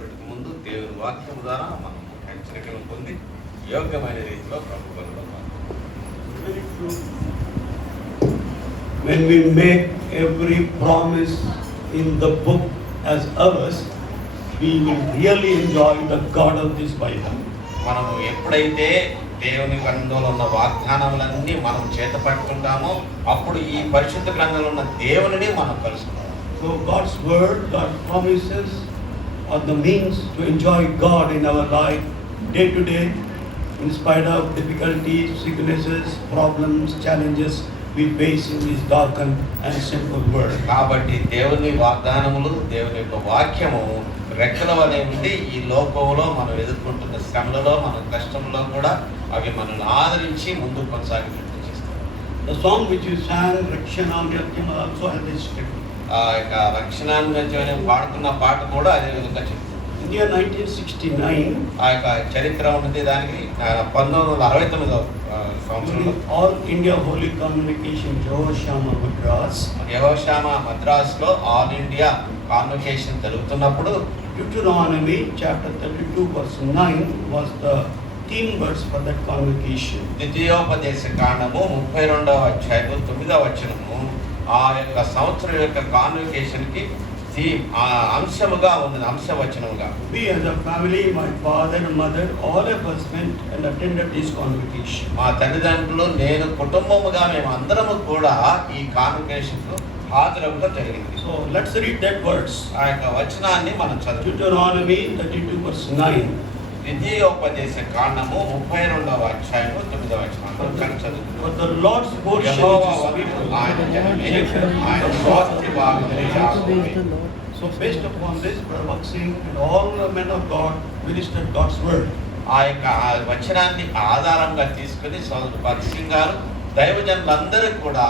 పాల్గొనడానికి ముందు దేవుని వాక్యం ద్వారా మనం హెచ్చరికలు పొంది యోగ్యమైన రీతిలో ప్రభు బలిలో when we make every promise in the book as ours, we will really enjoy the God of this Bible. మనము ఎప్పుడైతే దేవుని గ్రంథంలో ఉన్న వాగ్దానములన్నీ మనం చేతపట్టుకుంటామో అప్పుడు ఈ పరిశుద్ధ గ్రంథంలో ఉన్న దేవునిని మనం కలుసుకుంటాం. So God's word, God's promises are the means to enjoy God in our life day to day, in spite of difficulties, sicknesses, problems, challenges we face in this darkened and simple world. కాబట్టి దేవుని వాగ్దానములు, దేవుని యొక్క వాక్యము రెక్కల వలె ఉండి ఈ లోకంలో మనం ఎదుర్కొంటున్న శ్రమలలో, మన కష్టంలో కూడా అవి మనల్ని ఆదరించి ముందుకు కొనసాగేటట్టు చేస్తాయి. The song which you sang, Rakshanam Yatyam, also has this script. ఆ యొక్క రక్షణాన్ని పాడుతున్న పాట కూడా అదే విధంగా చెప్తుంది. In the year 1969, ఆ యొక్క చరిత్ర ఉన్నది దానికి 1969వ సంవత్సరంలో All India Holy Convocation, Jehoshama Madras, యెహోషామ మద్రాసులో ఆల్ ఇండియా కాన్వకేషన్ జరుగుతున్నప్పుడు Deuteronomy chapter 32 verse 9 was the theme verse for that convocation. ద్వితీయోపదేశ కాండము 32వ అధ్యాయము 9వ వచనము ఆ యొక్క సంవత్సరం యొక్క కాన్వకేషన్ కి థీమ్ ఆ అంశముగా ఉంది, అంశవచనముగా. We as a family, my father and mother, all of us went and attended this convocation. మా తల్లిదండ్రులు, నేను, కుటుంబముగా మేము అందరము కూడా ఈ కాన్వకేషన్ కు హాజరవ్వడం జరిగింది. So let's read that verse. ఆ యొక్క వచనాన్ని మనం చదువు. Deuteronomy 32 verse 9. ద్వితీయోపదేశ కాండము 32వ అధ్యాయము 9వ వచనం. చదువు. For the Lord's portion Jehovah is his people. ఆయన జనమే, ఆయన స్వాస్థ్య భాగమును యాకోబు. So based upon this, Brother Singh and all the men of God ministered God's word. ఆ యొక్క వచనాన్ని ఆధారంగా తీసుకుని సోదరుడు భగత్ సింగ్ గారు దైవజనులందరూ కూడా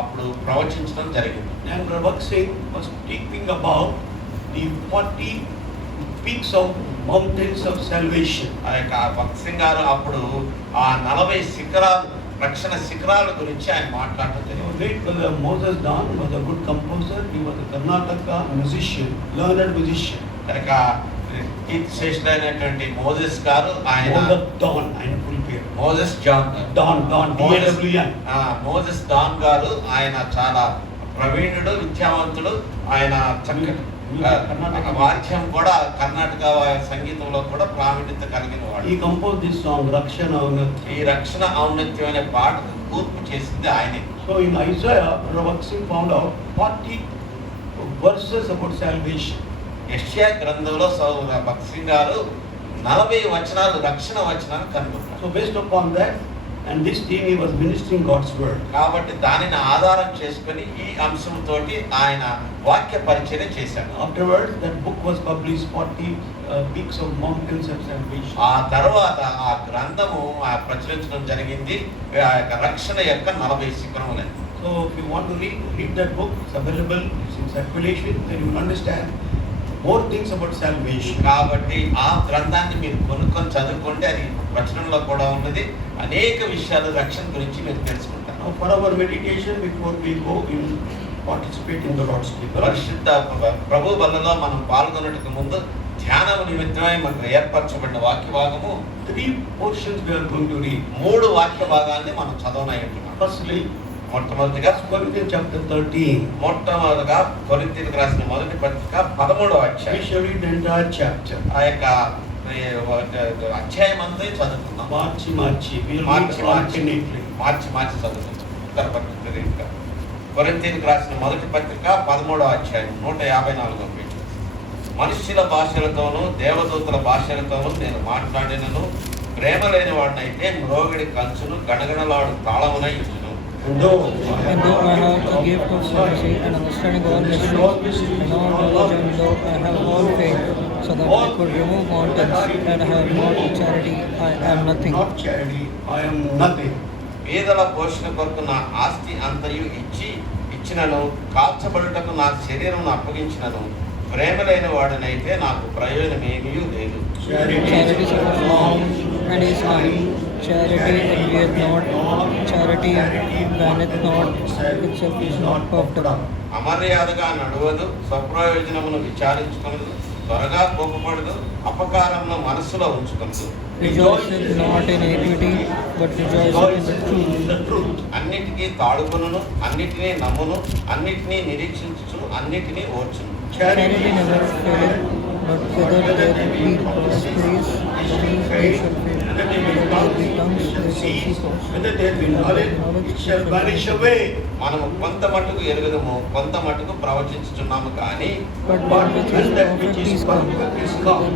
అప్పుడు ప్రవచించడం జరిగింది. And Brother Singh was speaking about the 40 peaks of mountains of salvation. ఆ యొక్క భగత్ సింగ్ గారు అప్పుడు ఆ 40 శిఖరాలు, రక్షణ శిఖరాల గురించి ఆయన మాట్లాడటం జరిగింది. Late Brother Moses Dan was a good composer. He was a Karnataka musician, learned musician. కనుక కీర్తిశేషుడైనటువంటి మోజెస్ గారు ఆయన Moses Don, ఆయన full పేరు. Moses John Don, D-A-W-N. Moses Dawn గారు ఆయన చాలా ప్రవీణుడు, విద్యావంతుడు. ఆయన చక్కటి వాద్యం కూడా కర్ణాటక సంగీతంలో కూడా ప్రావీణ్యత కలిగిన వాడు. He composed this song, Rakshana Aunati. ఈ రక్షణ ఔన్నత్యం అనే పాటకు కూర్పు చేసింది ఆయనే. So in Isaiah, Brother Singh found out 40 verses about salvation. యెషయా గ్రంథంలో సోదరుడు భగత్ సింగ్ గారు 40 వచనాలు, రక్షణ వచనాలు కనుగొన్నారు. So based upon that, and this theme, he was ministering God's word. కాబట్టి దానిని ఆధారం చేసుకొని ఈ అంశంతోటి ఆయన వాక్య పరిచయం చేశాడు. Afterwards, that book was published, 40 peaks of mountains of salvation. ఆ తర్వాత ఆ గ్రంథము ప్రచురించడం జరిగింది, ఆ యొక్క రక్షణ యొక్క 40 శిఖరములని. So if you want to read that book, it's available, it's in circulation, then you will understand more things about salvation. కాబట్టి ఆ గ్రంథాన్ని మీరు కొనుక్కొని చదువుకుంటే అది ప్రచురణలో కూడా ఉన్నది. అనేక విషయాలు రక్షణ గురించి మీరు తెలుసుకుంటారు. Now for our meditation, before we go in, participate in the Lord's Supper, పరిశుద్ధ ప్రభు బలలో మనం పాల్గొనటకు ముందు ధ్యానం నిమిత్తమై మనకు ఏర్పరచబడిన వాక్య భాగము 3 portions we are going to read. 3 వాక్య భాగాన్ని మనం చదవనయ్యుంటున్నాం. Firstly, మొట్టమొదటిగా Corinthians chapter 13. మొట్టమొదటిగా కొరింథీయులకు రాసిన మొదటి పత్రిక 13వ We అధ్యాయం. shall read the entire chapter. ఆ యొక్క అధ్యాయం అంతా చదువుకుందాం. Marchi. We will read March alternately. మార్చి చదువుకుందాం. ఉత్తర పత్రిక రీతిగా కొరింథీయులకు రాసిన మొదటి పత్రిక 13వ అధ్యాయం 154వ పేజీ. మనుష్యుల భాషలతోనూ దేవదూతల భాషలతోనూ నేను మాట్లాడినను, ప్రేమ లేని వాడినైతే మ్రోగిడి కంచును గణగణలాడు తాళమునై ఉండును. And though I have a gift of prophecy and understanding all mysteries and all knowledge, and though I have all faith, so that I could remove mountains, and I have not charity, I am nothing. Not charity, I am nothing. పేదల పోషణ కొరకు నా ఆస్తి అంతయు ఇచ్చినను, కాల్చబడుటకు నా శరీరం అప్పగించినను, ప్రేమ లేని వాడినైతే నాకు ప్రయోజనమేమీ లేదు. Charity Charity belongs and is mine. Charity envieth not, charity vaineth not, itself is not puffed up. అమర్యాదగా నడువదు, స్వప్రయోజనమును విచారించుకొనదు, త్వరగా కోపపడదు, అపకారంలో మనస్సులో ఉంచుకుంటూ Rejoiceth not in iniquity, but rejoiceth in the in the truth. అన్నిటికీ తాడుకొనును, అన్నిటినీ నమ్మును, అన్నిటినీ నిరీక్షించుచు, అన్నిటినీ ఓర్చును. Charity never faileth, but whether there be praise, they shall fail. Whether there be Whether there be tongues, shall they shall cease. cease. Whether there be knowledge, it shall vanish away. మనము కొంత మట్టుకు ఎరుగుదము, కొంత మట్టుకు ప్రవచించుచున్నాము కానీ But But that which when is that which perfect is is come, perfect is come,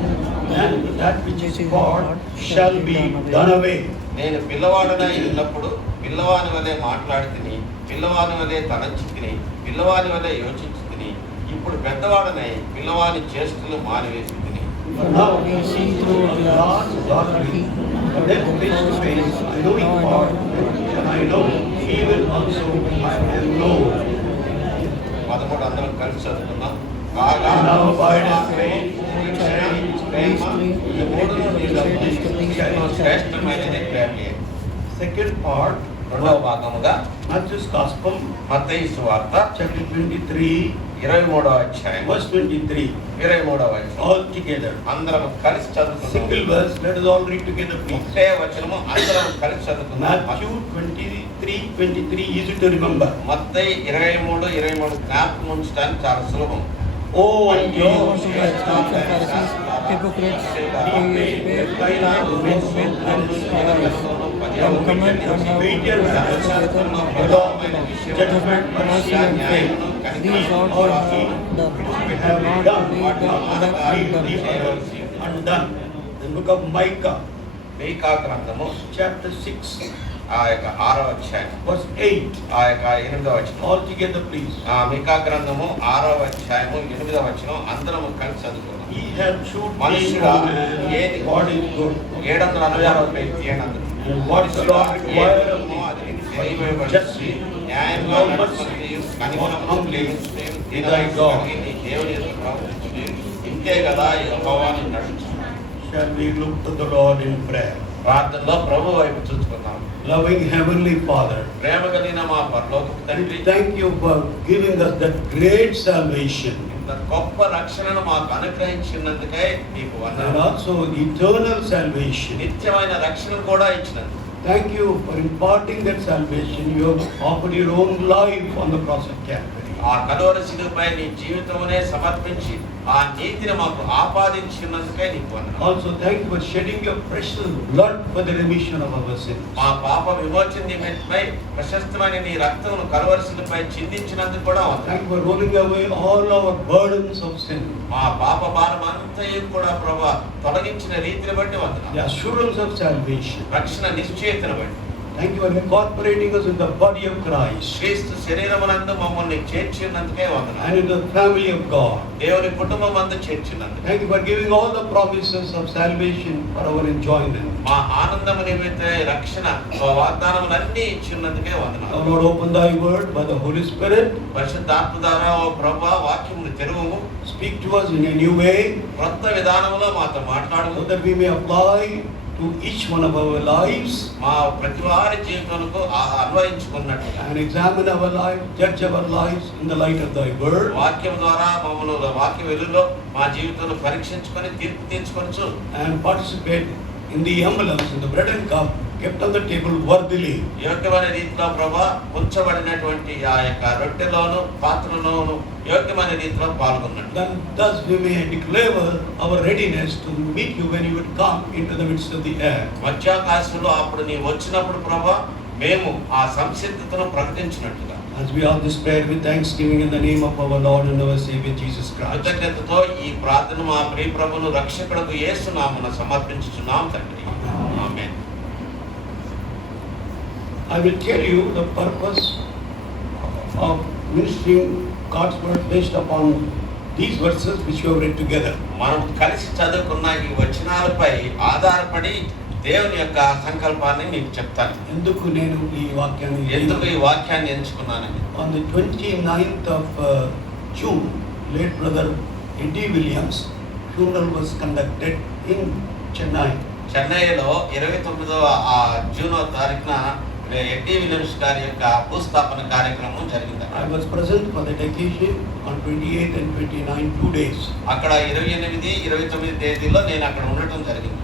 and that which is God shall be done away. నేను పిల్లవాడనై ఉన్నప్పుడు పిల్లవాని వలె మాట్లాడితిని, పిల్లవాని వలె తలంచితిని, పిల్లవాని వలె యోచించితిని. ఇప్పుడు పెద్దవాడనై పిల్లవాని చేష్టలు మానివేసితిని. For now we see through a glass darkly, but then face to face, I know in part, and I know even also I am known. 13 అందరం కలిసి చదువుతున్నాం. కాగా Now abide in విశ్వాసము, faith, నిరీక్షణ, charity, ప్రేమ, ఈ మూడును నీలో శ్రేష్టమైనది ప్రేమే. Second part, రెండవ భాగముగా Matthew's Gospel, మత్తయి సువార్త chapter 23, 23వ అధ్యాయం verse 23, 23వ వచనం. all together. అందరం కలిసి Single చదువుతున్నాం. verse, let us all read together, please. ఒకే వచనము అందరం కలిసి చదువుతున్నాం. Matthew 23, 23, easy to remember. మత్తయి 23 జ్ఞాపకం ఉంచడానికి చాలా సులభం. Oh, Woe you unto the scribes and Pharisees, hypocrites, for ye pay tithe of mint and spices, and comment and have weightier matters, together the law, judgment, mercy and faith. These ought to have done, we have not done, be but done not undone. undone. The book of Micah, మీకా గ్రంథము chapter 6, ఆ యొక్క 6వ అధ్యాయం verse 8, ఆ యొక్క 8వ వచనం. all together, please. ఆ మీకా గ్రంథము 6వ అధ్యాయము 8వ వచనం అందరం కలిసి చదువుకున్నాం. He had showed me, మనుషుడా, O man, ఏది what is good, 766 పేజీ తీయనందుకు. and what the Lord required of ఏమో thee. అది నీకు తెలియబడేసి, న్యాయంగా నడుచుకొనియు, కనికరము ప్రేమించుటయు, దీనదయతో కలిగి నీ దేవుని ఎదుట ప్రవర్తించుటయు, ఇంతే కదా యెహోవా నిన్ను నడిపించును. Shall we look to the Lord in prayer? ప్రార్థనలో ప్రభు వైపు చూసుకుందాం. Loving Heavenly Father, ప్రేమ కలిగిన మా పరలోకపు తండ్రి, we thank you for giving us that great salvation ఇంత గొప్ప రక్షణను మాకు అనుగ్రహించినందుకై నీకు and వందనాలు. also eternal salvation. నిత్యమైన రక్షణను కూడా ఇచ్చినందుకు Thank you for imparting that salvation. You have offered your own life on the cross of Calvary. ఆ కలువరి శిలువపై నీ జీవితమునే సమర్పించి ఆ నీతిని మాకు ఆపాదించినందుకే నీకు వందనాలు. Also thank you for shedding your precious blood for the remission of our sins. మా పాప విమోచన నిమిత్తమై ప్రశస్తమైన నీ రక్తమును కలువరి శిలువపై చిందించినందుకు కూడా వందనాలు. Thank you for rolling away all our burdens of sin. మా పాప భారం అంతయు కూడా ప్రభా తొలగించిన రీతిని బట్టి The వందనాలు. assurance of salvation. రక్షణ నిశ్చయితను బట్టి Thank you for incorporating us in the body of Christ క్రీస్తు శరీరమునందు మమ్మల్ని చేర్చినందుకే వందనాలు. and in the family of God. దేవుని కుటుంబం అందు చేర్చినందుకు, Thank you for giving all the promises of salvation for our enjoyment. మా ఆనందము నిమిత్తే రక్షణ వాగ్దానములన్నీ ఇచ్చినందుకే Now వందనాలు. Lord, open thy word by the Holy Spirit. పరిశుద్ధాత్మ ద్వారా ఓ ప్రభా వాక్యమును తెరువుము, Speak to us in a new way క్రొత్త విధానములో మాతో మాట్లాడుము. so that we may apply to each one of our lives మా ప్రతి వారి జీవితాలకు అన్వయించుకున్నట్టుగా and examine our life, judge our lives in the light of thy word, వాక్యం ద్వారా మమ్మల్ని వాక్య వెలుగులో మా జీవితంలో పరీక్షించుకొని తీర్పు తీర్చుకొనచ్చు and participate in the emblems, in the bread and cup kept on the table worthily. యోగ్యమైన రీతిలో ప్రభా ఉంచబడినటువంటి ఆ యొక్క రొట్టెలోను పాత్రలోను యోగ్యమైన రీతిలో పాల్గొన్నట్టు. Then thus we may declare our readiness to meet you when you would come into the midst of the air. మధ్యాకాశంలో అప్పుడు నీ వచ్చినప్పుడు ప్రభా మేము ఆ సంసిద్ధతను ప్రకటించినట్టుగా As we all this prayer with thanksgiving in the name of our Lord and our Savior Jesus Christ. కృతజ్ఞతతో ఈ ప్రార్థన మా ప్రియ ప్రభును రక్షకుడుకు యేసు నామమున సమర్పించుచున్నాం తండ్రి. ఆమేన్. I will tell you the purpose of ministering God's word based upon these verses which you have read together. మనం కలిసి చదువుకున్న ఈ వచనాలపై ఆధారపడి దేవుని యొక్క సంకల్పాన్ని మీకు చెప్తాను. ఎందుకు నేను ఈ వాక్యాన్ని ఎందుకు ఈ వాక్యాన్ని ఎంచుకున్నానని. On the 29th of June, late brother Eddie Williams funeral was conducted in Chennai. చెన్నైలో 29వ జూన్ తారీఖున ఎడ్డీ విలియమ్స్ గారి యొక్క భూస్థాపన కార్యక్రమం జరిగింది. I was present for that occasion on 28 and 29, 2 days. అక్కడ 28, 29 తేదీల్లో నేను అక్కడ ఉండటం జరిగింది.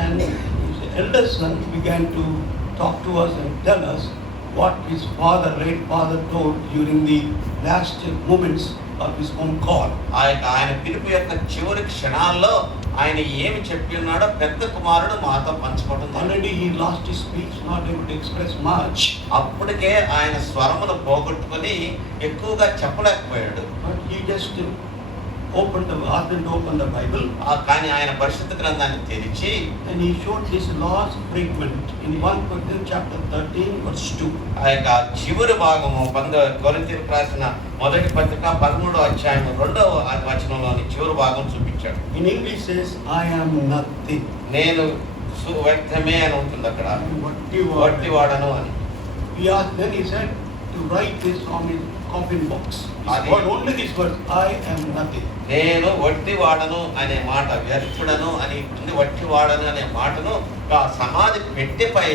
And his eldest son began to talk to us and tell us what his father, late father, told during the last moments of his phone call. ఆయన పిలుపు యొక్క చివరి క్షణాల్లో ఆయన ఏమి చెప్పి ఉన్నాడో పెద్ద కుమారుడు మాతో పంచుకోవడం జరిగింది. Already he lost his speech, not able to express much. అప్పటికే ఆయన స్వరమును పోగొట్టుకొని ఎక్కువగా చెప్పలేకపోయాడు. But he just asked them to open the Bible. కానీ ఆయన పరిశుద్ధ గ్రంథాన్ని తెరిచి And he showed this last fragment in 1 Corinthians chapter 13 verse 2. ఆ యొక్క చివరి భాగము కొరింథీయులకు రాసిన మొదటి పత్రిక 13వ అధ్యాయం 2వ వచనంలోని చివరి భాగం చూపించాడు. In English says, I am nothing. నేను వ్యర్థమే అని ఉంటుంది అక్కడ, వట్టివాడను అని. Then he said to write this on his coffin box. Only this word, I am nothing. నేను వట్టివాడను అనే మాట, వ్యర్థుడను అని ఉంటుంది. వట్టివాడను అనే మాటను సమాధి పెట్టెపై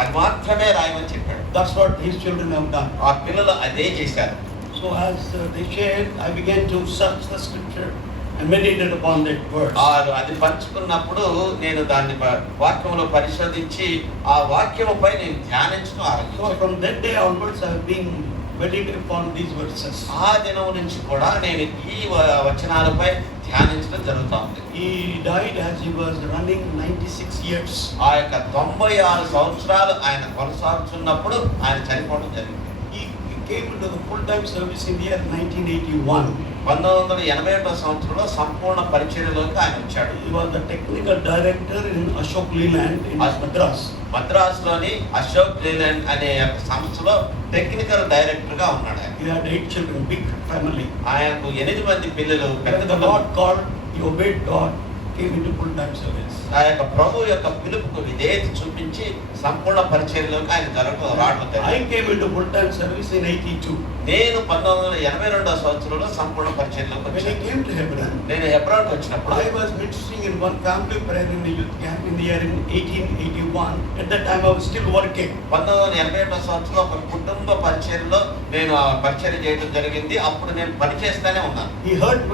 అది మాత్రమే రాయమని చెప్పాడు. That's what his children have done. ఆ పిల్లలు అదే చేశారు. So as they shared, I began to search the scripture and meditated upon that verse. అది పంచుకున్నప్పుడు నేను దాన్ని వాక్యంలో పరిశోధించి ఆ వాక్యముపై నేను ధ్యానించడం ఆరంభించాను. So from that day onwards, I have been meditating upon these verses. ఆ దినం నుంచి కూడా నేను ఈ వచనాలపై ధ్యానించడం జరుగుతుంది. He died as he was running 96 years. ఆ యొక్క 96 సంవత్సరాలు ఆయన కొనసాగుతున్నప్పుడు ఆయన చనిపోవడం జరిగింది. He came into the full-time service in the year 1981. 1981వ సంవత్సరంలో సంపూర్ణ పరిచర్యలోకి ఆయన వచ్చాడు. He was the technical director in Ashok Leland in Madras. మద్రాసులోని అశోక్ లేలాండ్ అనే సంస్థలో టెక్నికల్ డైరెక్టర్ గా ఉన్నాడు. He had 8 children, big family. ఆయనకు 8 మంది పిల్లలు. When the Lord called, he obeyed God, came into full-time service. ఆ యొక్క ప్రభు యొక్క పిలుపుకు విధేయత చూపించి సంపూర్ణ పరిచర్యలోకి ఆయన రావడం జరిగింది. I came into full-time service in 82. నేను 1982వ సంవత్సరంలో సంపూర్ణ పరిచర్యలోకి When I వచ్చాను. came to Hebron, నేను హెబ్రోన్కి వచ్చినప్పుడు I was ministering in one family prayer in the youth camp in the year in 1881. At that time, I was still working. 1981వ సంవత్సరంలో ఒక కుటుంబ పరిచర్యలో నేను పరిచర్య చేయడం జరిగింది. అప్పుడు నేను పని చేస్తూనే ఉన్నాను. He heard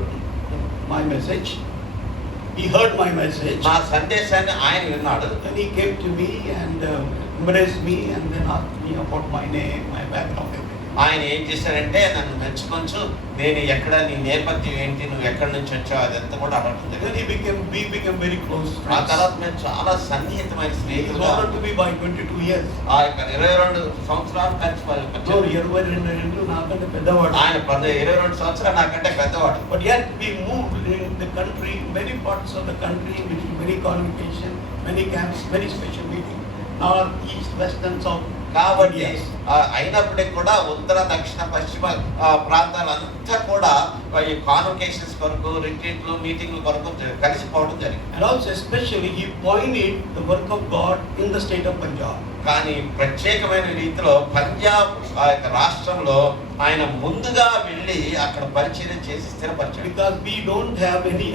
my message. He heard my message. నా సందేశాన్ని ఆయన విన్నాడు. Then he came to me and embraced me and then asked me about my name, my background, everything. ఆయన ఏం చేశారంటే నన్ను మెచ్చుకొంచు, నేను ఎక్కడ, నీ నేపథ్యం ఏంటి, నువ్వు ఎక్కడి నుంచి వచ్చావు, అదంతా కూడా అడగడం Then జరిగింది. we became very close ఆ friends. తర్వాత మేము చాలా సన్నిహితమైన He is స్నేహితులుగా, older to me by 22 years. ఆ యొక్క 22 సంవత్సరాలు కలిసి So 22 నాకంటే పెద్దవాడు. ఆయన 22 సంవత్సరాలు నాకంటే పెద్దవాడు. But yet we moved in the country, many parts of the country, with many convocation, many camps, many special meetings, north, east, west and south. కాబట్టి Yes. అయినప్పటికీ కూడా ఉత్తర, దక్షిణ, పశ్చిమ ప్రాంతాలంతా కూడా ఈ కాన్వకేషన్స్ కొరకు, రిట్రీట్లు, మీటింగ్ల కొరకు కలిసిపోవడం జరిగింది. And also especially he pointed the work of God in the state of Punjab. కానీ ప్రత్యేకమైన రీతిలో పంజాబ్ ఆ యొక్క రాష్ట్రంలో ఆయన ముందుగా వెళ్ళి అక్కడ పరిచయం చేసి స్థిరపరిచాడు. Because we don't have any,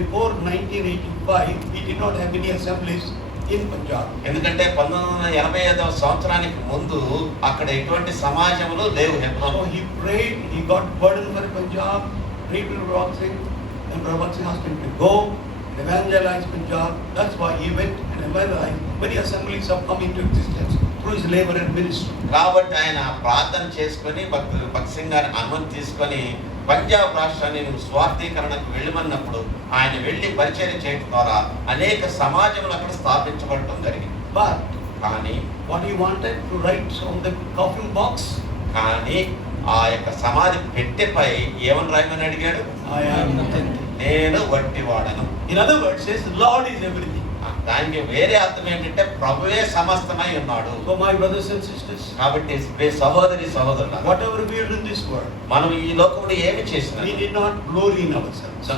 before 1985, we did not have any assemblies in Punjab. ఎందుకంటే 1985వ సంవత్సరానికి ముందు అక్కడ ఎటువంటి సమాజములు లేవు So హెబ్రోన్లో. he prayed, he got burden for Punjab, prayed to Prabhat Singh, and Prabhat Singh asked him to go, evangelize Punjab. That's why he went and evangelized. Many assemblies have come into existence through his labor and ministry. కాబట్టి ఆయన ప్రార్థన చేసుకొని భక్త్ సింగ్ గారి అనుమతి తీసుకొని పంజాబ్ రాష్ట్రాన్ని స్వార్థీకరణకు వెళ్ళమన్నప్పుడు ఆయన వెళ్ళి పరిచయం చేయడం ద్వారా అనేక సమాజములు అక్కడ స్థాపించబడటం జరిగింది. But కానీ what he wanted to write on the coffin box, కానీ ఆ యొక్క సమాధి పెట్టెపై ఏమని రాయమని అడిగాడు? I am nothing. నేను వట్టివాడను. In other words, says Lord is everything. దానికి వేరే అర్థం ఏంటంటే ప్రభువే సమస్తమై ఉన్నాడు. So my brothers and sisters, కాబట్టి సహోదరి సహోదరులారా, whatever we are in this world, మనం ఈ లోకంలో ఏమి చేసినా we need not glory in ourselves.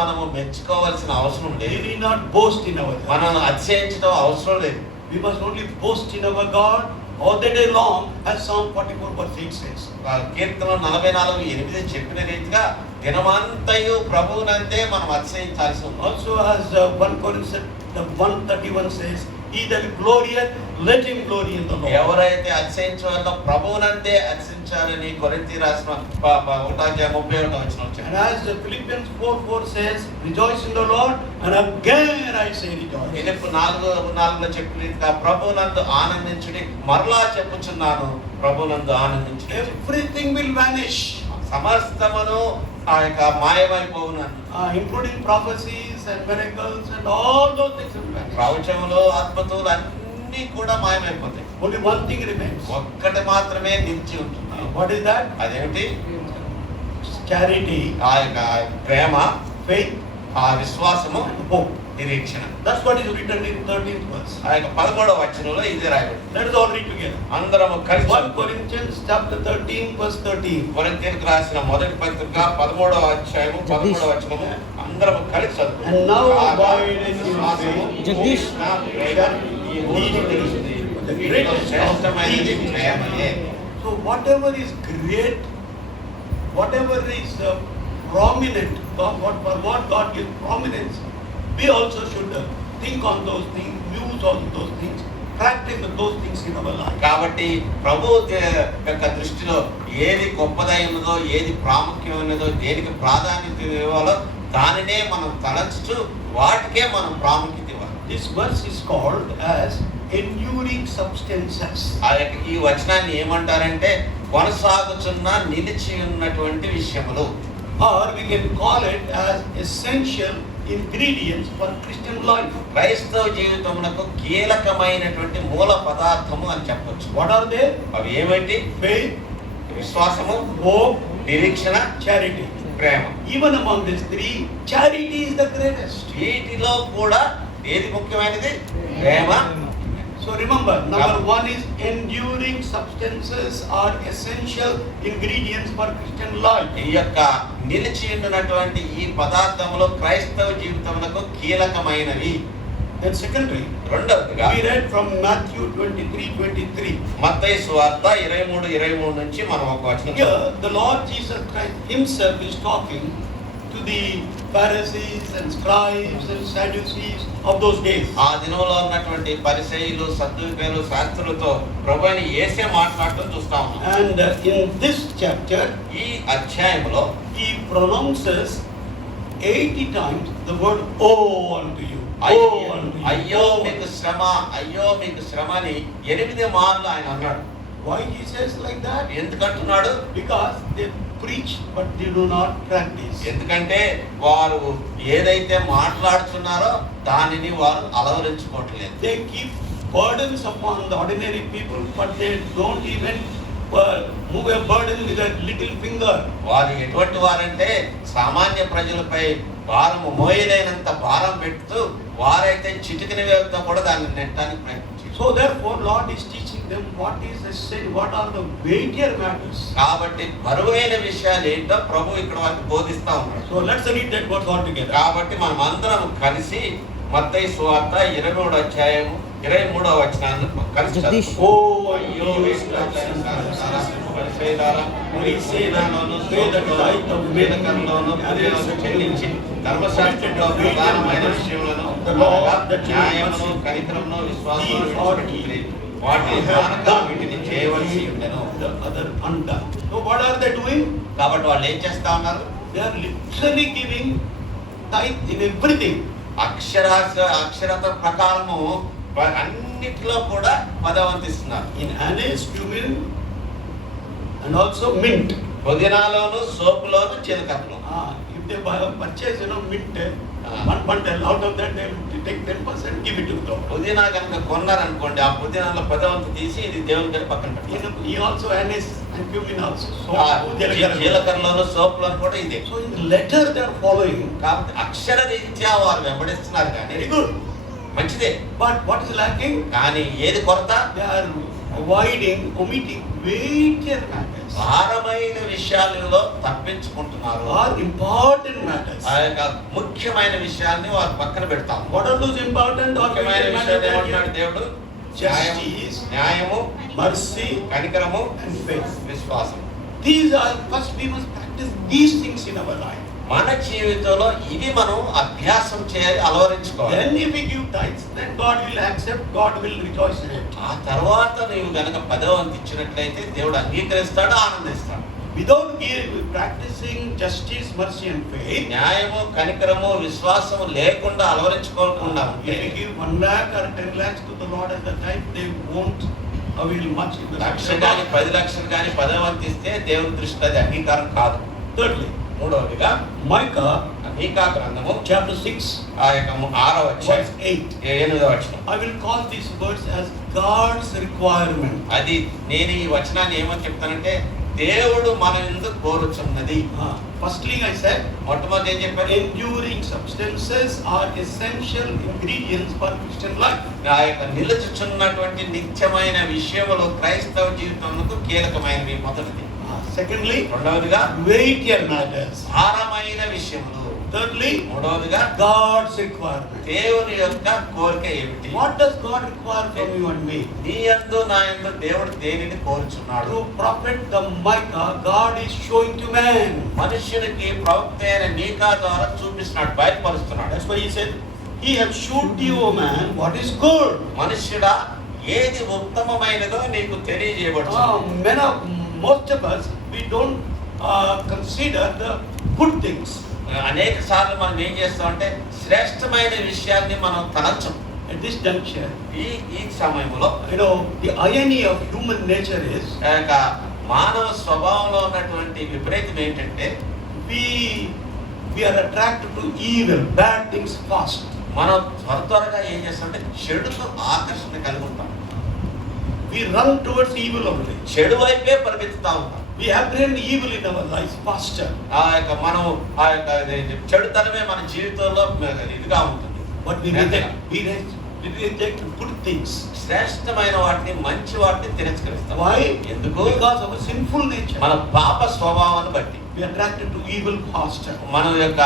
మనము మెచ్చుకోవాల్సిన అవసరం We లేదు. need not boast in ourselves. మనం అతిశయించడం అవసరం లేదు. We must only boast in our God all the day long, as Psalm 44 verse 8 says. కీర్తన 44:8 చెప్పిన రీతిగా దినమంతయు ప్రభువునంతే మనం అతిశయించాల్సి ఉంది. Also as 1 Corinthians 1:31 says, He that glorieth, let him glory in the Lord. ఎవరైతే అతిశయించాలో ప్రభువునందే అతిశయించాలని కొరింథీ రాసిన 1:31 And as the Philippians 4:4 says, rejoice in the Lord, and again I say rejoice. ఫిలిప్పు 4:4 చెప్పినట్లుగా ప్రభువునందు ఆనందించుడి, మరలా చెప్పుచున్నాను ప్రభువునందు ఆనందించుడి. Everything will vanish, సమస్తమును ఆ యొక్క మాయమైపోవును, including prophecies and miracles and all those things will vanish. ప్రవచనములు అద్భుతాలు అన్నీ కూడా మాయమైపోతాయి. Only one thing remains. ఒక్కటి మాత్రమే నిలిచి ఉంటుంది. What is that? అదేమిటి? Charity, ఆ యొక్క ప్రేమ, faith, ఆ విశ్వాసము, and hope. నిరీక్షణ. That's what is written in 13th verse. ఆ యొక్క 11వ వచనంలో ఇదే రాయబడింది. Let us all read together. అందరము కలిసి 1 Corinthians chapter 13 verse 13. కొరింథీయులకు రాసిన మొదటి పత్రిక 13వ అధ్యాయము 11వ వచనము అందరము కలిసి చదువుదాం. And now abide in విశ్వాసము, జగదీష్. ఈ మూడు తెలుస్తుంది. వీటిలో శ్రేష్టమైనది ప్రేమయే. So whatever is great, whatever is prominent, for what God gives prominence, we also should think on those things, use on those things, practice those things in our life. కాబట్టి ప్రభు యొక్క దృష్టిలో ఏది గొప్పదై ఉన్నదో, ఏది ప్రాముఖ్యమైనదో, దేనికి ప్రాధాన్యత ఇవ్వాలో దానినే మనం తలంచుతూ వాటికే మనం ప్రాముఖ్యత ఇవ్వాలి. This verse is called as enduring substances. ఈ వచనాన్ని ఏమంటారంటే కొనసాగుచున్న నిలిచి ఉన్నటువంటి విషయములు, Or we can call it as essential ingredients for Christian life. క్రైస్తవ జీవితమునకు కీలకమైనటువంటి మూల పదార్థము అని చెప్పొచ్చు. What are they? అవి ఏమిటి? Faith, విశ్వాసము, hope, నిరీక్షణ, charity. Prema. Even among these three, charity is the greatest. వీటిలో కూడా ఏది ముఖ్యమైనది? ప్రేమ. So remember, number one is enduring substances are essential ingredients for Christian life. ఈ యొక్క నిలిచి ఉన్నటువంటి ఈ పదార్థములు క్రైస్తవ జీవితమునకు కీలకమైనవి. Then secondly, రెండవదిగా we read from Matthew 23:23. మత్తయి సువార్త 23:23 నుంచి మనం ఒక వచనం Here, the Lord Jesus Christ himself is talking to the Pharisees and scribes and Sadducees of those days. ఆ దినంలో ఉన్నటువంటి పరిసయ్యులు, సద్దూకయ్యులు, శాస్త్రులతో ప్రభువుని యేసే మాట్లాడటం చూస్తా ఉన్నాం. And in this chapter, ఈ అధ్యాయంలో he pronounces 80 times the word "Oh" unto you. అయ్యో Oh unto you. అయ్యో Oh. మీకు శ్రమ, అయ్యో మీకు శ్రమ అని 8 మార్లు ఆయన అన్నాడు. Why he says like that? ఎందుకంటున్నాడు? Because they preach but they do not practice. ఎందుకంటే వారు ఏదైతే మాట్లాడుతున్నారో దానిని వారు అలవరించుకోవట్లేదు. They keep burdens upon the ordinary people, but they don't even move a burden with a little finger. వారు ఎటువంటి వారంటే సామాన్య ప్రజలపై భారము మోయలేనంత భారం పెడుతూ వారైతే చిటికిన వేలుతో కూడా దాన్ని నెట్టడానికి ప్రయత్నించారు. So therefore, Lord is teaching them what is the sin, what are the weightier matters. కాబట్టి బరువైన విషయాలు ఏంటో ప్రభు ఇక్కడ వారికి బోధిస్తా ఉన్నాడు. So let's read that verse all together. కాబట్టి మనం అందరం కలిసి మత్తయి సువార్త 23వ అధ్యాయము 23వ వచనాన్ని కలిసి జగదీష్. చదువుకుందాం. అయ్యో పరిసయ్యులారా, మీరు సేనలోను, స్తోత్రములోను, వేదకరములోను ప్రజలను చెల్లించి ధర్మశాస్త్రంలో ప్రధానమైన విషయములను అనగా న్యాయమును, కనికరమును, విశ్వాసమును విడిచిపెట్టుడి. వాటిని మానక వీటిని చేయవలసి ఉండెను. The other undone. So what are they doing? కాబట్టి వాళ్ళు ఏం చేస్తా ఉన్నారు? They are literally giving tithe in everything. అక్షరత ప్రకారము అన్నిటిలో కూడా పదవంతిస్తున్నారు. In anise, cumin, and also mint. పుదీనాలోను, సోపులోను, జీలకర్రలో. If they purchase, mint, one bundle, out of that they will take 10%, give it to the Lord. పుదీనా కనుక కొన్నారనుకోండి, ఆ పుదీనాలో పదవంతి తీసి ఇది దేవుని దగ్గర పక్కన పెట్టారు. He also anise and cumin also. So, జీలకర్రలోను, సోపులోను కూడా ఇదే. so in the letter they are following. కాబట్టి అక్షర రీత్యా వారు వెంబడిస్తున్నారు కానీ Very good. మంచిదే. But what is lacking? కానీ ఏది కొరత? They are omitting weightier matters. భారమైన విషయాలలో తప్పించుకుంటున్నారు. Or important matters. ఆ యొక్క ముఖ్యమైన విషయాల్ని వారు పక్కన పెడతాం. What are those important or ముఖ్యమైన weightier విషయాలు matters? ఏమంటున్నాడు దేవుడు? Justice, న్యాయము, mercy, కనికరము, and faith. విశ్వాసం. These are, first we must practice these things in our life. మన జీవితంలో ఇవి మనం అభ్యాసం చేయాలి, అలవరించుకోవాలి. Then if we give tithes, then God will accept, God will rejoice in it. ఆ తర్వాత నీవు గనక 10వ వంతు ఇచ్చినట్లయితే దేవుడు అంగీకరిస్తాడు, ఆనందిస్తాడు. Without practicing justice, mercy and faith, న్యాయము, కనికరము, విశ్వాసము లేకుండా అలవరించుకోకుండా ఉంటే if we give 1 lakh or 10 lakhs to the Lord at the time, they won't avail much in the lakh sight of కానీ God. 10 లక్షలు కానీ 10వ వంతు ఇస్తే దేవుని దృష్టిలో అది అంగీకారం కాదు. Thirdly, మూడవదిగా Micah మీకా గ్రంథము chapter 6, ఆ యొక్క 6వ అధ్యాయం verse 8. 8వ వచనం. I will call these words as God's requirement. అది నేను ఈ వచనాన్ని ఏమని చెప్తానంటే దేవుడు మన ఎందుకు కోరుచున్నది. Firstly, I said, మొట్టమొదటి ఏం చెప్పారు? enduring substances are essential ingredients for Christian life. ఆ యొక్క నిలుచుచున్నటువంటి నిత్యమైన విషయములు క్రైస్తవ జీవితంలో కీలకమైనవి. మొదటిది. Secondly, రెండవదిగా weightier matters. భారమైన విషయములు. Thirdly, మూడవదిగా God's requirement. దేవుని యొక్క కోరిక ఏమిటి? What does God require from you and me? నీ యందు నా యందు దేవుడు దేనిని కోరుచున్నాడు? Through prophet the Micah, God is showing to man. మనుష్యునికి ప్రవక్త అయిన మీకా ద్వారా చూపిస్తున్నాడు, బయలుపరుస్తున్నాడు. That's why he said, He has showed you, O man, what is good. మనుష్యుడా, ఏది ఉత్తమమైనదో నీకు తెలియజేయబడుతుంది. Most of us, we don't consider the good things. అనేక సార్లు మనం ఏం చేస్తామంటే శ్రేష్టమైన విషయాన్ని మనం తలంచం. At this juncture, ఈ సమయంలో the irony of human nature is, మానవ స్వభావంలో ఉన్నటువంటి విపరీతం ఏంటంటే we are attracted to evil, bad things fast. మనం త్వరగా ఏం చేస్తామంటే చెడుకు ఆకర్షణ కలిగి ఉంటాం. We run towards evil only. చెడు వైపే పరిగెత్తుతా ఉంటాం. We apprehend evil in our lives faster. మనం చెడుతనమే మన జీవితంలో ఇదిగా ఉంటుంది. But we reject good things. శ్రేష్టమైన వాటిని, మంచి వాటిని తిరస్కరిస్తాం. Why? ఎందుకు? Because of our sinful nature. మన పాప స్వభావాన్ని బట్టి We are attracted to evil faster. మన యొక్క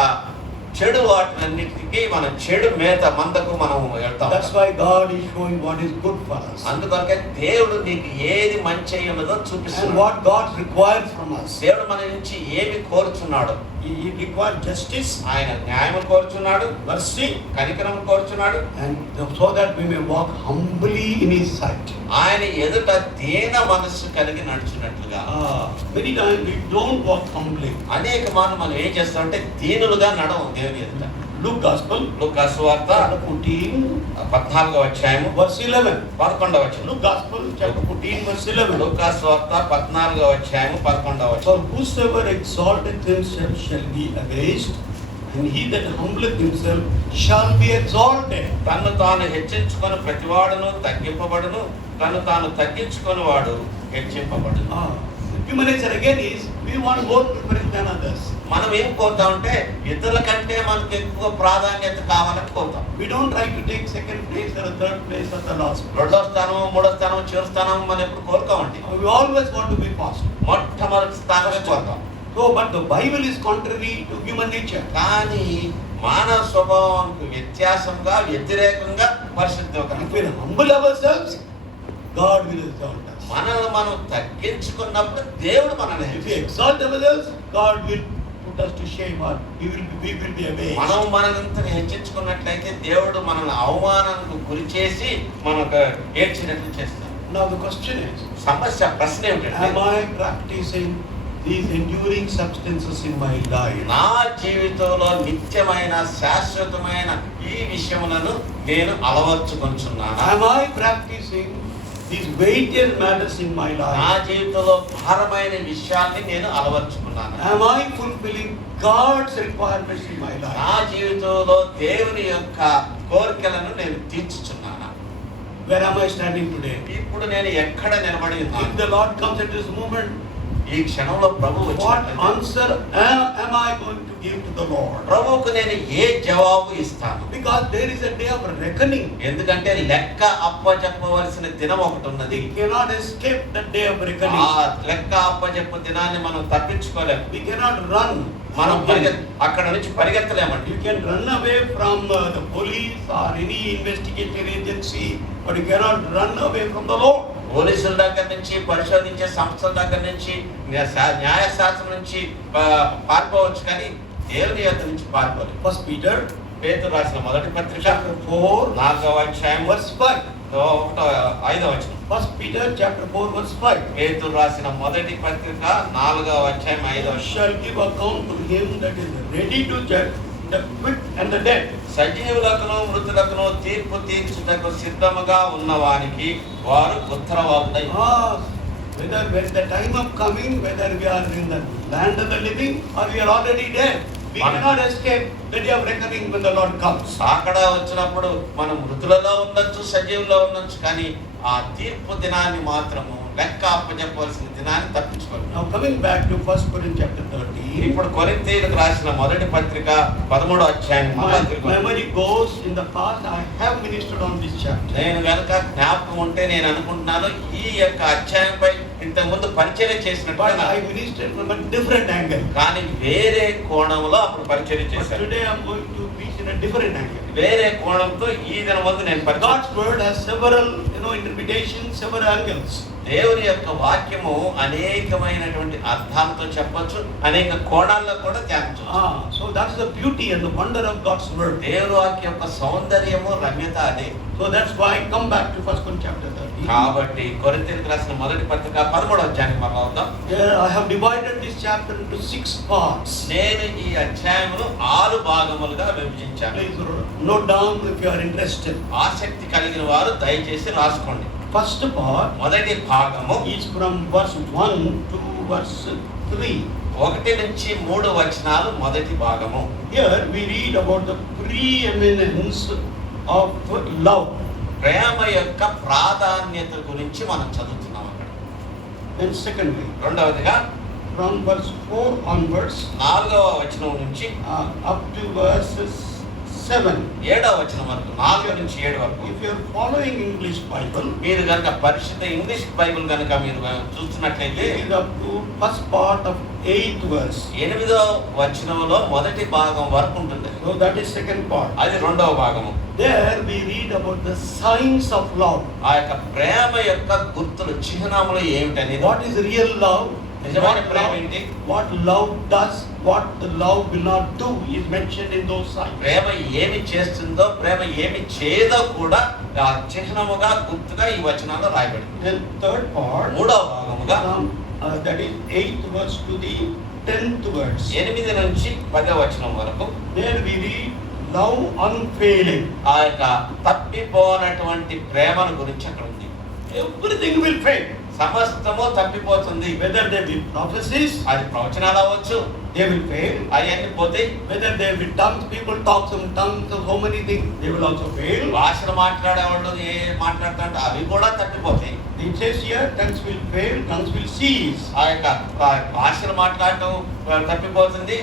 చెడు వాటినన్నిటికీ మనం చెడు మేత మందకు మనం వెళ్తాం. That's why God is showing what is good for us. అందుకొరకే దేవుడు నీకు ఏది మంచి అయ్యున్నదో And చూపిస్తున్నాడు. what God requires from us. దేవుడు మన నుంచి ఏమి కోరుచున్నాడు? He requires justice, ఆయన న్యాయం కోరుచున్నాడు, mercy, కనికరం కోరుచున్నాడు, and so that we may walk humbly in His sight. ఆయన ఎదుట దీన మనస్సు కలిగి నడుచున్నట్లుగా. Many times we don't walk humbly. అనేక మార్లు మనం ఏం చేస్తామంటే దీనులుగా నడవం దేవుని ఎదుట. Luke Gospel, లూకా సువార్త chapter 14, 14వ అధ్యాయము verse 11. 11వ వచనం. Luke Gospel, chapter 14, verse 11. లూకా సువార్త 14వ అధ్యాయము 11వ వచనం. For whosoever exalteth himself shall be abased, and he that humbleth himself shall be exalted. తన్ను తాను హెచ్చించుకొని ప్రతివాడును తగ్గింపబడును, తను తాను తగ్గించుకొని వాడు హెచ్చింపబడును. Human nature again is, we want more preference than others. మనం ఏం కోరుతామంటే ఇతరుల కంటే మనకు ఎక్కువ ప్రాధాన్యత కావాలని కోరుతాం. We don't try to take second place or third place or the last place. రెండో స్థానం, మూడో స్థానం, చివరి స్థానం మనం ఎప్పుడు కోరుకోమండి. We always want to be first. మొట్టమొదటి స్థానమే కోరుతాం. So, but the Bible is contrary to human nature. కానీ మానవ స్వభావానికి వ్యత్యాసంగా, వ్యతిరేకంగా పరిశుద్ధ If we humble ourselves, God will exalt us. మనల్ని మనం తగ్గించుకున్నప్పుడు దేవుడు మనల్ని If we exalt ourselves, God will put us to shame, or we will be amazed. మనం మనంతని హెచ్చించుకున్నట్లయితే దేవుడు మనల్ని అవమానానికి గురి చేసి మనకు ఏడ్చినట్లు చేస్తాడు. Now the question is, ప్రశ్న ఏమిటంటే, am I practicing these enduring substances in my life? నా జీవితంలో నిత్యమైన శాశ్వతమైన ఈ విషయములను నేను అలవర్చుకొంచున్నాను. Am I practicing these weightier matters in my నా life? జీవితంలో భారమైన విషయాల్ని నేను అలవర్చుకున్నాను. Am I fulfilling God's requirements in my life? నా జీవితంలో దేవుని యొక్క కోరికలను నేను తీర్చుచున్నాను. Where am I standing today? ఇప్పుడు నేను ఎక్కడ నిలబడి If ఉన్నాను? the Lord comes at this moment, ఈ క్షణంలో ప్రభు what వచ్చినట్లయితే answer am I going to give to the Lord? ప్రభువుకు నేను ఏ జవాబు ఇస్తాను? Because there is a day of reckoning. ఎందుకంటే లెక్క అప్పచెప్పవలసిన దినం ఒకటి ఉన్నది. We cannot escape the day of ఆ reckoning. లెక్క అప్పచెప్పు దినాన్ని మనం తప్పించుకోలేము. We cannot run. మనం అక్కడ నుంచి పరిగెత్తలేమండి. You can run away from the police or any investigation agency, but you cannot run away from the Lord. పోలీసుల దగ్గర నుంచి, పరిశోధించే సంస్థల దగ్గర నుంచి, న్యాయశాస్త్రం నుంచి పారిపోవచ్చు, కానీ దేవుని యొక్క నుంచి పారిపోలేదు. 1 Peter పేతురు రాసిన మొదటి పత్రిక chapter 4 4వ అధ్యాయం verse 5. 5వ వచనం. 1 Peter chapter 4 verse 5. పేతురు రాసిన మొదటి పత్రిక 4వ అధ్యాయం 5వ వచనం. Shall give account to him that is ready to judge the quick and the dead. సజీవులకును మృతులకును తీర్పు తీర్చుటకు సిద్ధముగా ఉన్నవానికి వారు ఉత్తరవాదులై. Whether when the time of coming, whether we are in the land of the living or we are already dead, we cannot escape the day of reckoning when the Lord comes. అక్కడ వచ్చినప్పుడు మనం మృతులలో ఉండొచ్చు, సజీవుల్లో ఉండొచ్చు, కానీ ఆ తీర్పు దినాన్ని మాత్రము లెక్క అప్పచెప్పవలసిన దినాన్ని తప్పించుకోవాలి. Now coming back to 1 Corinthians chapter 13. ఇప్పుడు కొరింథీయులకు రాసిన మొదటి పత్రిక 13వ అధ్యాయం. My memory goes in the past. I have ministered on this chapter. నేను గనుక జ్ఞాపకం ఉంటే నేను అనుకుంటున్నాను ఈ యొక్క అధ్యాయంపై ఇంతకు ముందు పరిచయం చేసినట్టు, But I ministered from a different angle. కానీ వేరే కోణంలో అప్పుడు పరిచయం But చేశాను. today I am going to preach in a different angle. వేరే కోణంతో ఈ దిన ముందు నేను పరిచయం. God's word has several, interpretations, several angles. దేవుని యొక్క వాక్యము అనేకమైనటువంటి అర్థాలతో చెప్పొచ్చు, అనేక కోణాల్లో కూడా ధ్యానించవచ్చు. So that's the beauty and the wonder of God's word. దేవుని వాక్యం యొక్క సౌందర్యము రమ్యత అదే. So that's why I come back to 1 Corinthians chapter 13. కాబట్టి కొరింథీయులకు రాసిన మొదటి పత్రిక 13వ అధ్యాయానికి మనం అవుతాం. Here I have divided this chapter into 6 parts. నేను ఈ అధ్యాయమును 6 భాగములుగా విభజించాను. Please note down if you are interested. ఆసక్తి కలిగిన వారు దయచేసి రాసుకోండి. First part మొదటి భాగము is from verse 1 to verse 3. 1 నుంచి 3 వచనాలు మొదటి భాగము. Here we read about the preeminence of love. ప్రేమ యొక్క ప్రాధాన్యత గురించి మనం చదువుతున్నాం అక్కడ. And secondly, రెండవదిగా from verse 4 onwards 4వ వచనం నుంచి up to verses 7. 7వ వచనం వరకు, 4 నుంచి 7 వరకు. If you are following English Bible, మీరు కనుక పరిశుద్ధ ఇంగ్లీష్ బైబిల్ కనుక మీరు చూస్తున్నట్లయితే it is up to first part of 8th verse. 8వ వచనంలో మొదటి భాగం వరకు ఉంటుంది. So that is second part. అది రెండవ భాగము. There we read about the signs of love. ఆ యొక్క ప్రేమ యొక్క గుర్తులు, చిహ్నములు ఏమిటనేది. What is real love? నిజమైన ప్రేమ ఏంటి? What love does, what the love will not do is mentioned in those signs. ప్రేమ ఏమి చేస్తుందో, ప్రేమ ఏమి చేయదో కూడా ఆ చిహ్నముగా, గుర్తుగా ఈ వచనాల్లో రాయబడింది. Then third part, మూడవ భాగముగా from that is 8th verse to the 10th verse. 8 నుంచి 10వ వచనం వరకు There we read love unfailing. ఆ యొక్క తప్పిపోనటువంటి ప్రేమను గురించి అక్కడ ఉంది. Everything will fail. సమస్తము తప్పిపోతుంది. Whether they be prophecies, అది ప్రవచనాలు అవ్వచ్చు, they will fail. అవన్నీ పోతాయి. Whether they be tongues, people talk some tongues of so many things, they will also fail. భాషలు మాట్లాడేవాళ్ళు ఏ మాట్లాడుతుంటే అవి కూడా తప్పిపోతాయి. It says here, tongues will fail, tongues will cease. ఆ యొక్క భాషలు మాట్లాడటం తప్పిపోతుంది,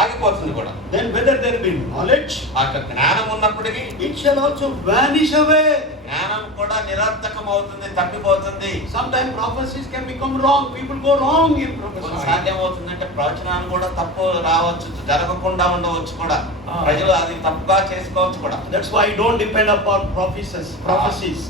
ఆగిపోతుంది కూడా. Then whether there be knowledge, ఆ యొక్క జ్ఞానం ఉన్నప్పటికీ it shall also vanish away. జ్ఞానం కూడా నిరర్థకం అవుతుంది, తప్పిపోతుంది. Sometimes prophecies can become wrong. People go wrong in prophesying. సాధ్యం అవుతుందంటే ప్రవచనాలు కూడా తప్పు రావచ్చు, జరగకుండా ఉండవచ్చు కూడా. ప్రజలు అది తప్పుగా చేసుకోవచ్చు కూడా. That's why I don't depend upon prophecies.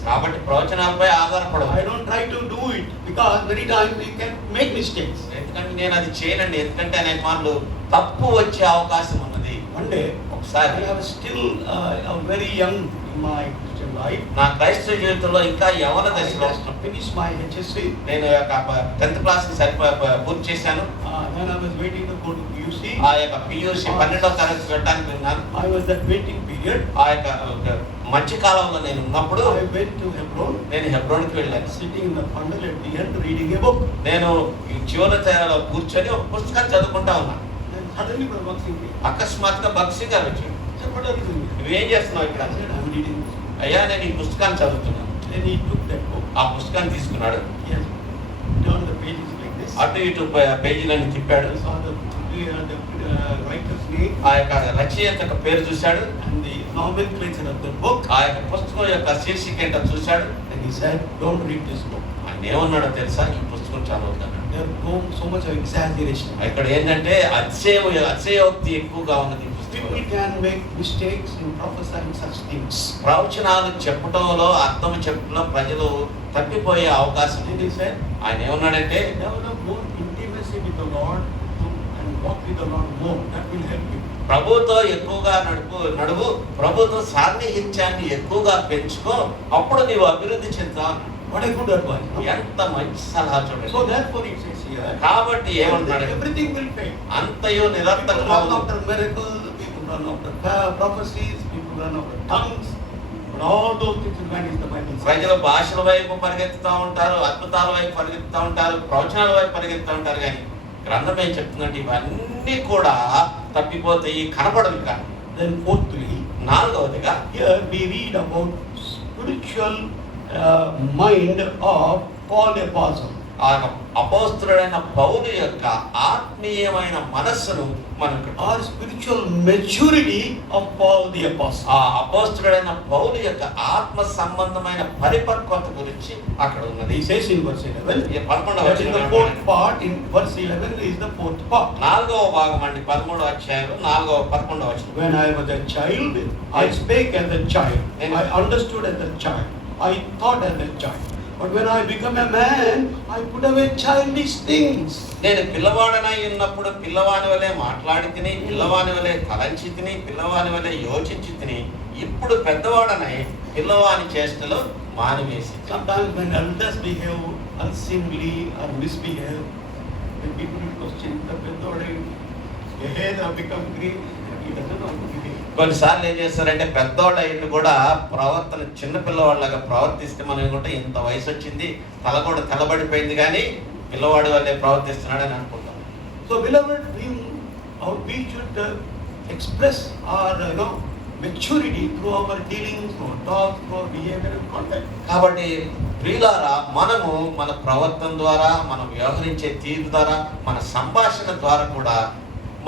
కాబట్టి ప్రవచనాలపై ఆధారపడదు. I don't try to do it because many times we can make mistakes. ఎందుకంటే నేను అది చేయనండి, ఎందుకంటే అనేక మార్లు తప్పు వచ్చే అవకాశం ఉన్నది. One day, ఒకసారి I was still very young in my Christian life. నా క్రైస్తవ జీవితంలో ఇంకా యవన I దశలో just finished my HSC. నేను 10th క్లాస్ పూర్తి చేశాను. When I was waiting to go to PUC, ఆ యొక్క పియూసి 12వ తరగతి వెళ్ళడానికి ఉన్నాను. I was that waiting period. ఆ యొక్క మంచి కాలంలో నేను ఉన్నప్పుడు I went to Hebron, నేను హెబ్రోన్కి వెళ్ళాను. sitting in the funnel at the end reading a book. నేను ఈ చివరి తేడాలో కూర్చొని ఒక పుస్తకాన్ని చదువుకుంటా ఉన్నాను. Then suddenly Brother Bakshi came. అకస్మాత్తుగా భక్సి గారు వచ్చాడు. I said, what are you doing? నువ్వేం చేస్తున్నావు ఇక్కడ? I said, I'm reading this. అయ్యా నేను ఈ పుస్తకాన్ని చదువుతున్నాను. Then he took that book. ఆ పుస్తకాన్ని తీసుకున్నాడు, Yes. Turned the pages like this. అటు ఇటు పేజీలన్నీ తిప్పాడు. I saw the writer's name ఆ యొక్క రచయిత యొక్క పేరు చూశాడు, and the nomenclature of the book. ఆ యొక్క పుస్తకం యొక్క శీర్షిక ఏంటో చూశాడు. And he said, don't read this book. ఆయన ఏమన్నాడో తెలుసా? ఈ పుస్తకం చదవద్దన్నాడు. There so much of exaggeration. ఇక్కడ ఏంటంటే అతిశయోక్తి ఎక్కువగా ఉన్నది. People can make mistakes in prophesying such things. ప్రవచనాలు చెప్పటంలో, అర్థం చెప్పడంలో ప్రజలు తప్పిపోయే అవకాశం And ఉంది. he said, ఆయన ఏమన్నాడంటే develop more intimacy with the Lord and walk with the Lord more. That will help you. ప్రభుతో ఎక్కువగా నడువు, ప్రభుతో సాన్నిహిత్యాన్ని ఎక్కువగా పెంచుకో, అప్పుడు నీవు అభివృద్ధి చెందుతావు. What a good advice. No? ఎంత మంచి సలహా చూడండి. So therefore it says here, కాబట్టి ఏమంటున్నాడు, everything will fail. అంతయు People నిరర్థకమవును. run after miracles, people run after prophecies, people run after tongues, but all those things will vanish, the Bible says. ప్రజలు భాషల వైపు పరిగెత్తుతూ ఉంటారు, అద్భుతాల వైపు పరిగెత్తుతూ ఉంటారు, ప్రవచనాల వైపు పరిగెత్తుతూ ఉంటారు, కానీ గ్రంథం ఏం చెప్తుందంటే ఇవన్నీ కూడా తప్పిపోతాయి, కనపడవు. కానీ Then fourthly, నాలుగవదిగా here we read about spiritual mind of Paul the Apostle. ఆ అపోస్తలుడైన పౌలు యొక్క ఆత్మీయమైన మనస్సును మనం Or spiritual maturity of Paul the Apostle. ఆ అపోస్తలుడైన పౌలు యొక్క ఆత్మ సంబంధమైన పరిపక్వత గురించి అక్కడ ఉన్నది. He says in verse 11, ఈ 11వ that is the వచనం fourth part. In verse 11 is the fourth part. 4వ భాగం అండి, 13వ అధ్యాయం 11వ వచనం. When I was a child, I spake as a child. I understood as a child. I thought as a child. But when I become a man, I put away childish things. నేను పిల్లవాడనై ఉన్నప్పుడు పిల్లవాని వలె మాట్లాడి తిని, పిల్లవాని వలె తలంచి తిని, పిల్లవాని వలె యోచించి తిని, ఇప్పుడు పెద్దవాడనై పిల్లవాని చేష్టలు మానివేసి. Sometimes when elders behave unseemly or misbehave, when people will question the peddode, the hair have become green, he doesn't know how to behave. కొన్నిసార్లు ఏం చేస్తారంటే పెద్దవాళ్ళ ఇల్లు కూడా ప్రవర్తన చిన్న పిల్లవాళ్ళగా ప్రవర్తిస్తే మనం ఏమంటే ఇంత వయసు వచ్చింది, తల కూడా తెల్లబడిపోయింది, కానీ పిల్లవాడి వల్లే ప్రవర్తిస్తున్నాడని అనుకుంటాం. So beloved, we should express our maturity through our dealings, through our talks, through our behavior and conduct. కాబట్టి ప్రియులారా, మనము మన ప్రవర్తన ద్వారా, మనం వ్యవహరించే తీరు ద్వారా, మన సంభాషణ ద్వారా కూడా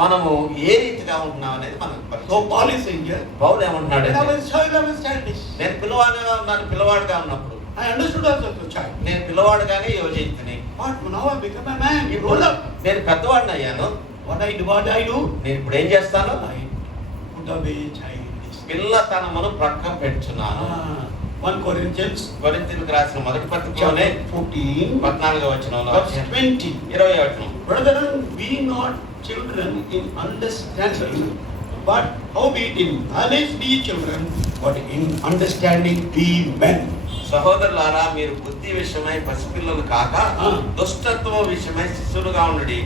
మనము ఏ రీతిగా ఉంటున్నాం అనేది మనకు So Paul is saying here, పౌలు ఏమంటున్నాడు, when I was child, I was childish. నేను పిల్లవాడిగా ఉన్నాను, పిల్లవాడిగా ఉన్నప్పుడు I understood as a child. నేను పిల్లవాడుగానే యోచించుని, But now I become a man, you grown up. నేను పెద్దవాడిని అయ్యాను. What I do? నేను ఇప్పుడు ఏం చేస్తాను, I put away childish. పిల్లతనమును ప్రక్క పెట్టుచున్నాను. 1 Corinthians కొరింథీయులకు రాసిన మొదటి పత్రికలోనే 14, 14వ వచనంలో verse 20. 20వ వచనం. Brethren, be not children in understanding, but howbeit in knowledge be children, but in understanding be men. సహోదరులారా, మీరు బుద్ధి విషయమై పసిపిల్లలు కాక దుష్టత్వం విషయమై శిశువులుగా ఉండుడి,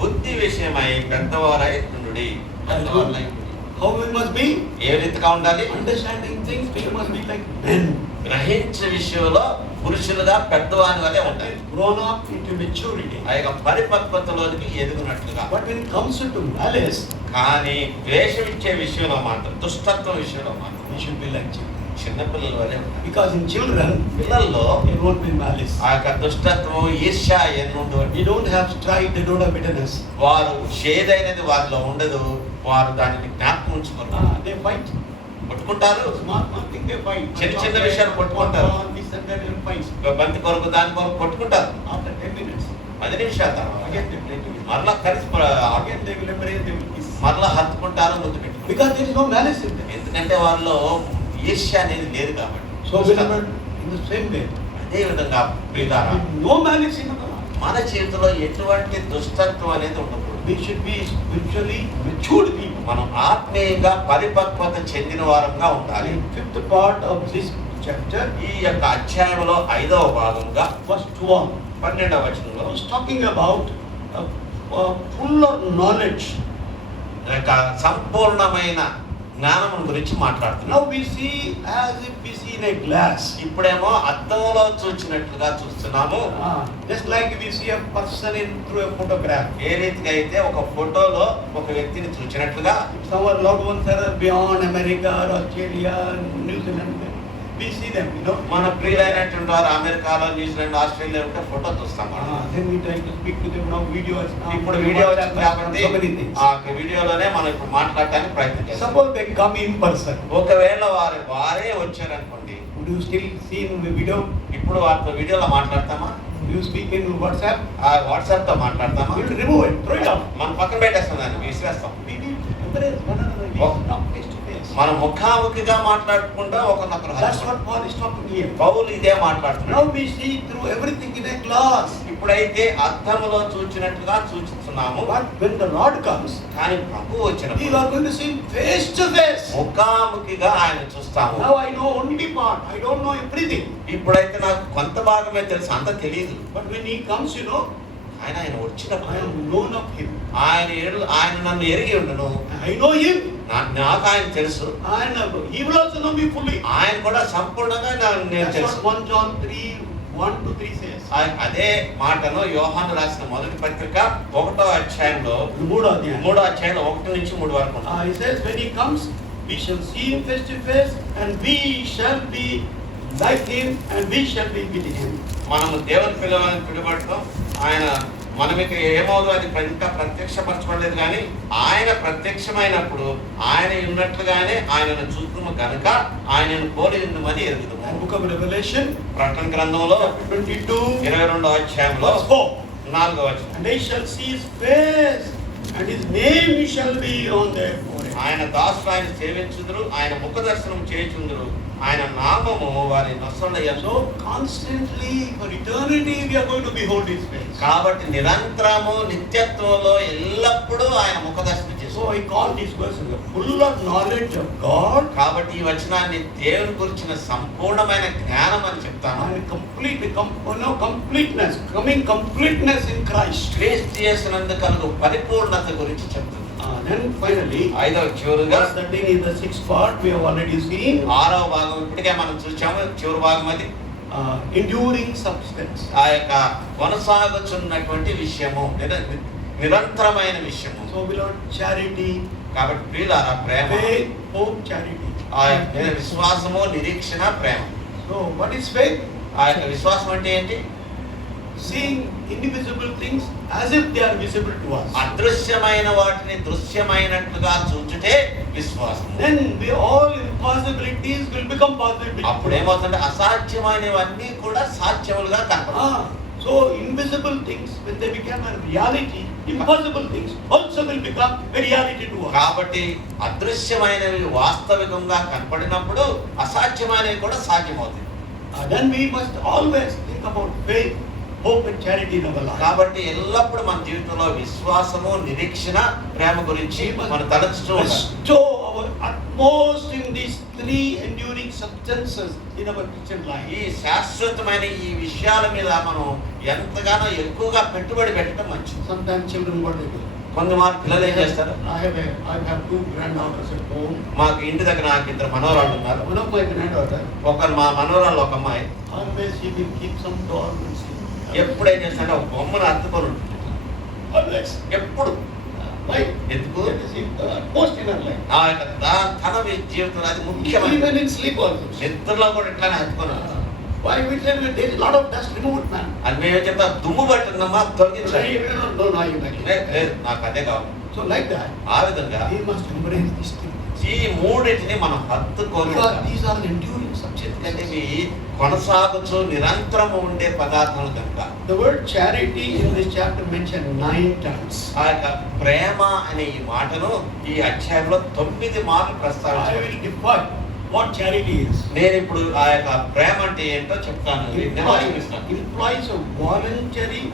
బుద్ధి విషయమై పెద్దవారై ఉండుడి. పెద్దవారై ఉండుడి. How we must be? ఏ రీతిగా ఉండాలి, Understanding things, we must be like men. గ్రహించే విషయంలో పురుషులుగా పెద్దవాని వలె ఉంటాయి. Grown up into maturity. ఆ యొక్క పరిపక్వతలోనికి ఎదుగునట్లుగా. But when it comes to malice, కానీ ద్వేషం ఇచ్చే విషయంలో మాత్రం, దుష్టత్వం విషయంలో మాత్రం we should be like children. చిన్నపిల్లల వలె ఉంటాయి. Because in children, పిల్లల్లో there won't be malice. ఆ యొక్క దుష్టత్వం, ఈర్ష్య ఎన్నుండవు. They don't have strife, they don't have bitterness. వారు చేదైనది వారిలో ఉండదు, వారు దానిని జ్ఞాపకం ఉంచుకున్నారు. They fight. కొట్టుకుంటారు, Small thing they fight. చిన్న విషయాలు కొట్టుకుంటారు. This and that they fight. బంతి కొరకు దాని కొరకు కొట్టుకుంటారు. After 10 minutes, 10 నిమిషాల తర్వాత again they play together. మరలా కలిసి Again they will embrace, they will kiss. మరలా హత్తుకుంటారు, ముద్దు పెట్టుకుంటారు. Because there is no malice in them. ఎందుకంటే వారిలో ఈర్ష్య అనేది లేదు కాబట్టి. So beloved, in the same way, అదే విధంగా ప్రియులారా, no malice in our life. మన జీవితంలో ఎటువంటి దుష్టత్వం అనేది ఉండకూడదు. We should be spiritually matured people. మనం ఆత్మీయంగా పరిపక్వత చెందిన వారంగా ఉండాలి. In fifth part of this chapter, ఈ యొక్క అధ్యాయంలో 5వ భాగంగా verse 12, 12వ వచనంలో he's talking about full of knowledge. యొక్క సంపూర్ణమైన జ్ఞానం గురించి మాట్లాడుతున్నాం. Now we see as if we see in a glass. ఇప్పుడేమో అద్దంలో చూసినట్లుగా చూస్తున్నాము. Just like we see a person through a photograph. ఏ రీతిగా అయితే ఒక ఫోటోలో ఒక వ్యక్తిని చూసినట్లుగా, Some of our loved ones are beyond America or Australia, New Zealand. We see them, మన ప్రియులైనటువంటి వారు అమెరికాలో, న్యూజిలాండ్, ఆస్ట్రేలియా ఉంటే ఫోటో చూస్తాం మనం. Then we try to speak to them now. Videos. ఇప్పుడు వీడియో వచ్చింది కాబట్టి So many things. ఆ వీడియోలోనే మనం ఇప్పుడు మాట్లాడటానికి ప్రయత్నం చేస్తాం. Suppose they come in person. ఒకవేళ వారే వచ్చారనుకోండి, Would you still see in the video? ఇప్పుడు వారితో వీడియోలో మాట్లాడతామా, Do you speak in WhatsApp? ఆ వాట్సాప్ తో మాట్లాడతామా? We will remove it, throw it out. మనం పక్కన పెట్టేస్తాం, దాన్ని విసిరేస్తాం. We need to embrace one another. We Oh. talk face to face. మనం ముఖాముఖిగా మాట్లాడుకుంటా ఒకరినొకరు That's హత్తుకుంటాం. what Paul is talking here. పౌలు ఇదే మాట్లాడుతున్నాడు. Now we see through everything in a glass. ఇప్పుడైతే అద్దములో చూచినట్లుగా చూస్తున్నాం. చూస్తున్నాము. But when the Lord comes, కానీ ప్రభు we వచ్చినప్పుడు are going to see him face to face. ముఖాముఖిగా ఆయన చూస్తాము. Now I know only part. I don't know everything. ఇప్పుడైతే నాకు కొంత భాగమే తెలుసు, అంత తెలియదు. But when he comes, ఆయన I వచ్చినప్పుడు am known of him. ఆయన నన్ను ఎరిగి ఉండును. I know him. నాకు ఆయన తెలుసు. And he will also know me fully. ఆయన కూడా సంపూర్ణంగా నేను That's తెలుసు. what 1 John 3:1-3 says. అదే మాటను యోహాను రాసిన మొదటి పత్రిక 1వ అధ్యాయంలో 3వ అధ్యాయం. 3వ అధ్యాయంలో 1 నుంచి 3 వరకు ఉంటుంది. He says when he comes, we shall see him face to face, and we shall be like him, and we shall be with him. మనము దేవుని పిల్లవాడిని పిలువడతాం. ఆయన మనకి ఏమవుతుందో అది ఇంకా ప్రత్యక్షపరచబడలేదు, కానీ ఆయన ప్రత్యక్షమైనప్పుడు ఆయన ఉన్నట్లుగానే ఆయనను చూద్దాము కనుక ఆయనను పోలి ఉందని ఎరుగుదాము. Book of Revelation, ప్రకటన గ్రంథంలో 22, 22వ అధ్యాయంలో verse 4. 4వ వచనం. And they shall see his face, and his name shall be on their forehead. ఆయన దాసులు ఆయన సేవించుదురు, ఆయన ముఖ దర్శనం చేయుచుందురు, ఆయన నామము వారి నొసండయందు. So constantly for eternity we are going to behold his face. కాబట్టి నిరంతరము నిత్యత్వంలో ఎల్లప్పుడూ ఆయన ముఖ దర్శనం So చేస్తారు. I call this verse full of knowledge of God కాబట్టి ఈ వచనాన్ని దేవుని గురించిన సంపూర్ణమైన జ్ఞానం అని చెప్తాను. and completeness, coming completeness in Christ. క్రీస్తు యేసునందు కలుగు పరిపూర్ణత గురించి చెప్తుంది. Then finally, 5వ చివరిగా verse 13 is the 6th part we have already seen. 6వ భాగం ఇప్పటికే మనం చూసాము. చివరి భాగం అది Enduring substance. ఆ యొక్క కొనసాగుతున్నటువంటి విషయము, నిరంతరమైన విషయము. So beloved, charity, కాబట్టి ప్రియులారా ప్రేమ, faith, hope, charity. ఆ యొక్క విశ్వాసము, నిరీక్షణ, ప్రేమ. So what is faith? ఆ యొక్క విశ్వాసం అంటే ఏంటి? Seeing invisible things as if they are visible to us. అదృశ్యమైన వాటిని దృశ్యమైనట్లుగా చూచుటే విశ్వాసం. Then all impossibilities will become possibilities. అప్పుడు ఏమవుతుందంటే అసాధ్యమైనవన్నీ కూడా సాధ్యములుగా కనపడతాయి. So invisible things, when they become a reality, impossible things also will become a reality to us. కాబట్టి అదృశ్యమైనవి వాస్తవికంగా కనపడినప్పుడు అసాధ్యమైనవి కూడా సాధ్యమవుతాయి. Then we must always think about faith, hope and charity in our life. కాబట్టి ఎల్లప్పుడూ మన జీవితంలో విశ్వాసము, నిరీక్షణ, ప్రేమ గురించి మనం తలచుతూ ఉండాలి. Bestow our utmost in these 3 enduring substances in our Christian life. ఈ శాశ్వతమైన ఈ విషయాల మీద మనం ఎంతగానో ఎక్కువగా పెట్టుబడి పెట్టడం మంచిది. Sometimes children what they do. కొంతమంది పిల్లలు ఏం చేస్తారు? I have 2 granddaughters at home. మాకు ఇంటి దగ్గర నాకు 2 మనవరాళ్ళు ఉన్నారు. One of my granddaughter, మా మనవరాళ్ళు ఒక అమ్మాయి always she will keep some doll and sleep. ఎప్పుడు ఏం చేస్తాడంటే ఒక బొమ్మను అత్తుకొని ఉంటుంది. Always. ఎప్పుడు Right? ఎందుకు? That is most in our life. ఆ యొక్క తన జీవితంలో అది ముఖ్యమైన. Even in sleep also. నిద్రలో కూడా ఇట్లానే హత్తుకొని ఉంటుంది. Why we tell you there is a lot of dust, remove it, man. అని మేము చెప్తాం, దుమ్ము పట్టిందమ్మా తొలగించాలి. No, you like లేదు, it. నాకు అదే కావాలి. So like that, ఆ విధంగా we must embrace these things. ఈ మూడింటిని మనం హత్తుకొని Because these are enduring subjects. ఎందుకంటే ఇవి కొనసాగుతూ నిరంతరము ఉండే పదార్థాలు కనుక. The word charity in this chapter mentioned 9 times. ఆ యొక్క ప్రేమ అనే ఈ మాటను ఈ అధ్యాయంలో 9 మార్లు I ప్రస్తావించారు. will define what charity is. నేను ఇప్పుడు ఆ యొక్క ప్రేమ అంటే ఏంటో చెప్తాను. Implies a voluntary,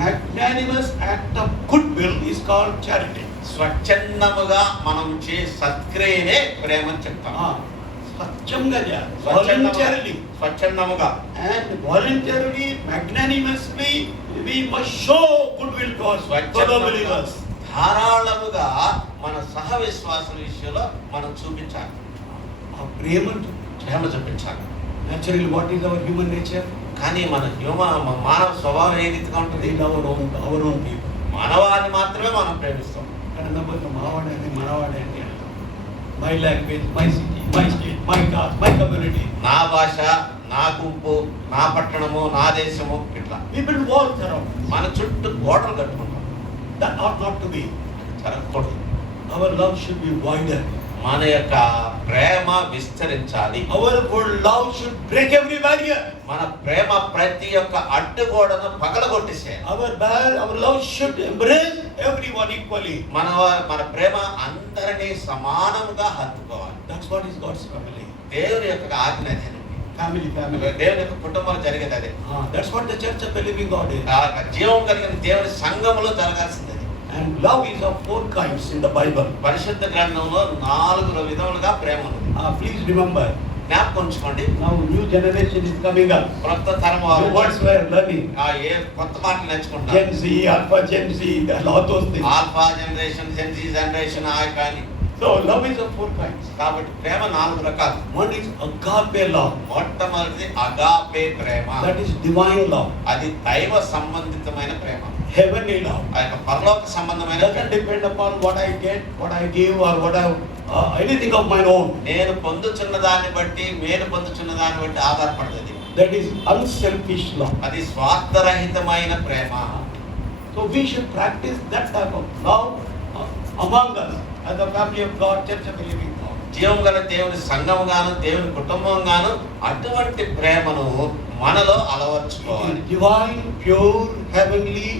magnanimous act of goodwill is called charity. స్వచ్ఛందముగా మనం సత్క్రియనే ప్రేమ అని చెప్తాం. Voluntarily. స్వచ్ఛందముగా And voluntarily, magnanimously, we must show goodwill to our fellow believers. ధారాళముగా మన సహ విశ్వాసం విషయంలో మనం చూపించాలి. ప్రేమ చూపించాలి. Naturally, what is our human nature? కానీ మన మానవ స్వభావం ఏ రీతిగా ఉంటుంది? our own people. మానవాన్ని మాత్రమే మనం ప్రేమిస్తాం. My language, my city, my state, my caste, my community. నా భాష, నా గుంపు, నా పట్టణము, నా దేశము, ఇట్లా We build walls around. మన చుట్టూ గోడలు కట్టుకుంటాం. That ought not to be. జరగకూడదు. Our love should be wider. మన యొక్క ప్రేమ విస్తరించాలి. Our love should break every barrier. మన ప్రేమ ప్రతి ఒక్క అడ్డుగోడను పగలగొట్టేసేయాలి. Our love should embrace everyone equally. మన ప్రేమ అందరినీ సమానంగా హత్తుకోవాలి. That's what is God's family. దేవుని యొక్క ఆజ్ఞ అదే. Family. దేవుని యొక్క కుటుంబంలో జరిగేది అదే. That's what the church of the living God is. జీవం కలిగిన దేవుని సంఘములో జరగాల్సింది. And love is of 4 kinds in the Bible. పరిశుద్ధ గ్రంథంలో 4 విధములుగా ప్రేమ ఉంది. Please remember. జ్ఞాపకం ఉంచుకోండి. Now new generation is coming up. కొత్త తరం The వారు words we are learning. ఏ కొత్త మాటలు నేర్చుకుంటారు. Gen Z, Alpha Gen Z, all those things. Alpha generation, gen Z generation కానీ. So love is of 4 kinds. కాబట్టి ప్రేమ 4 రకాలు. One is agape love. మొట్టమొదటిది agape Prema. That is divine love. అది దైవ సంబంధితమైన ప్రేమ. Heavenly love. ఆ యొక్క పరలోక సంబంధమైన Doesn't depend upon what I get, what I give, or what I anything of my own. నేను పొందుచున్న దాన్ని బట్టి, నేను పొందుచున్న దాన్ని బట్టి ఆధారపడదు. That is unselfish love. అది స్వార్థరహితమైన ప్రేమ. So we should practice that type of love among us as the family of God, Church of the Living God. జీవం గల దేవుని సంఘముగాను, దేవుని కుటుంబంగాను అటువంటి ప్రేమను మనలో It అలవర్చుకోవాలి. is divine, pure, heavenly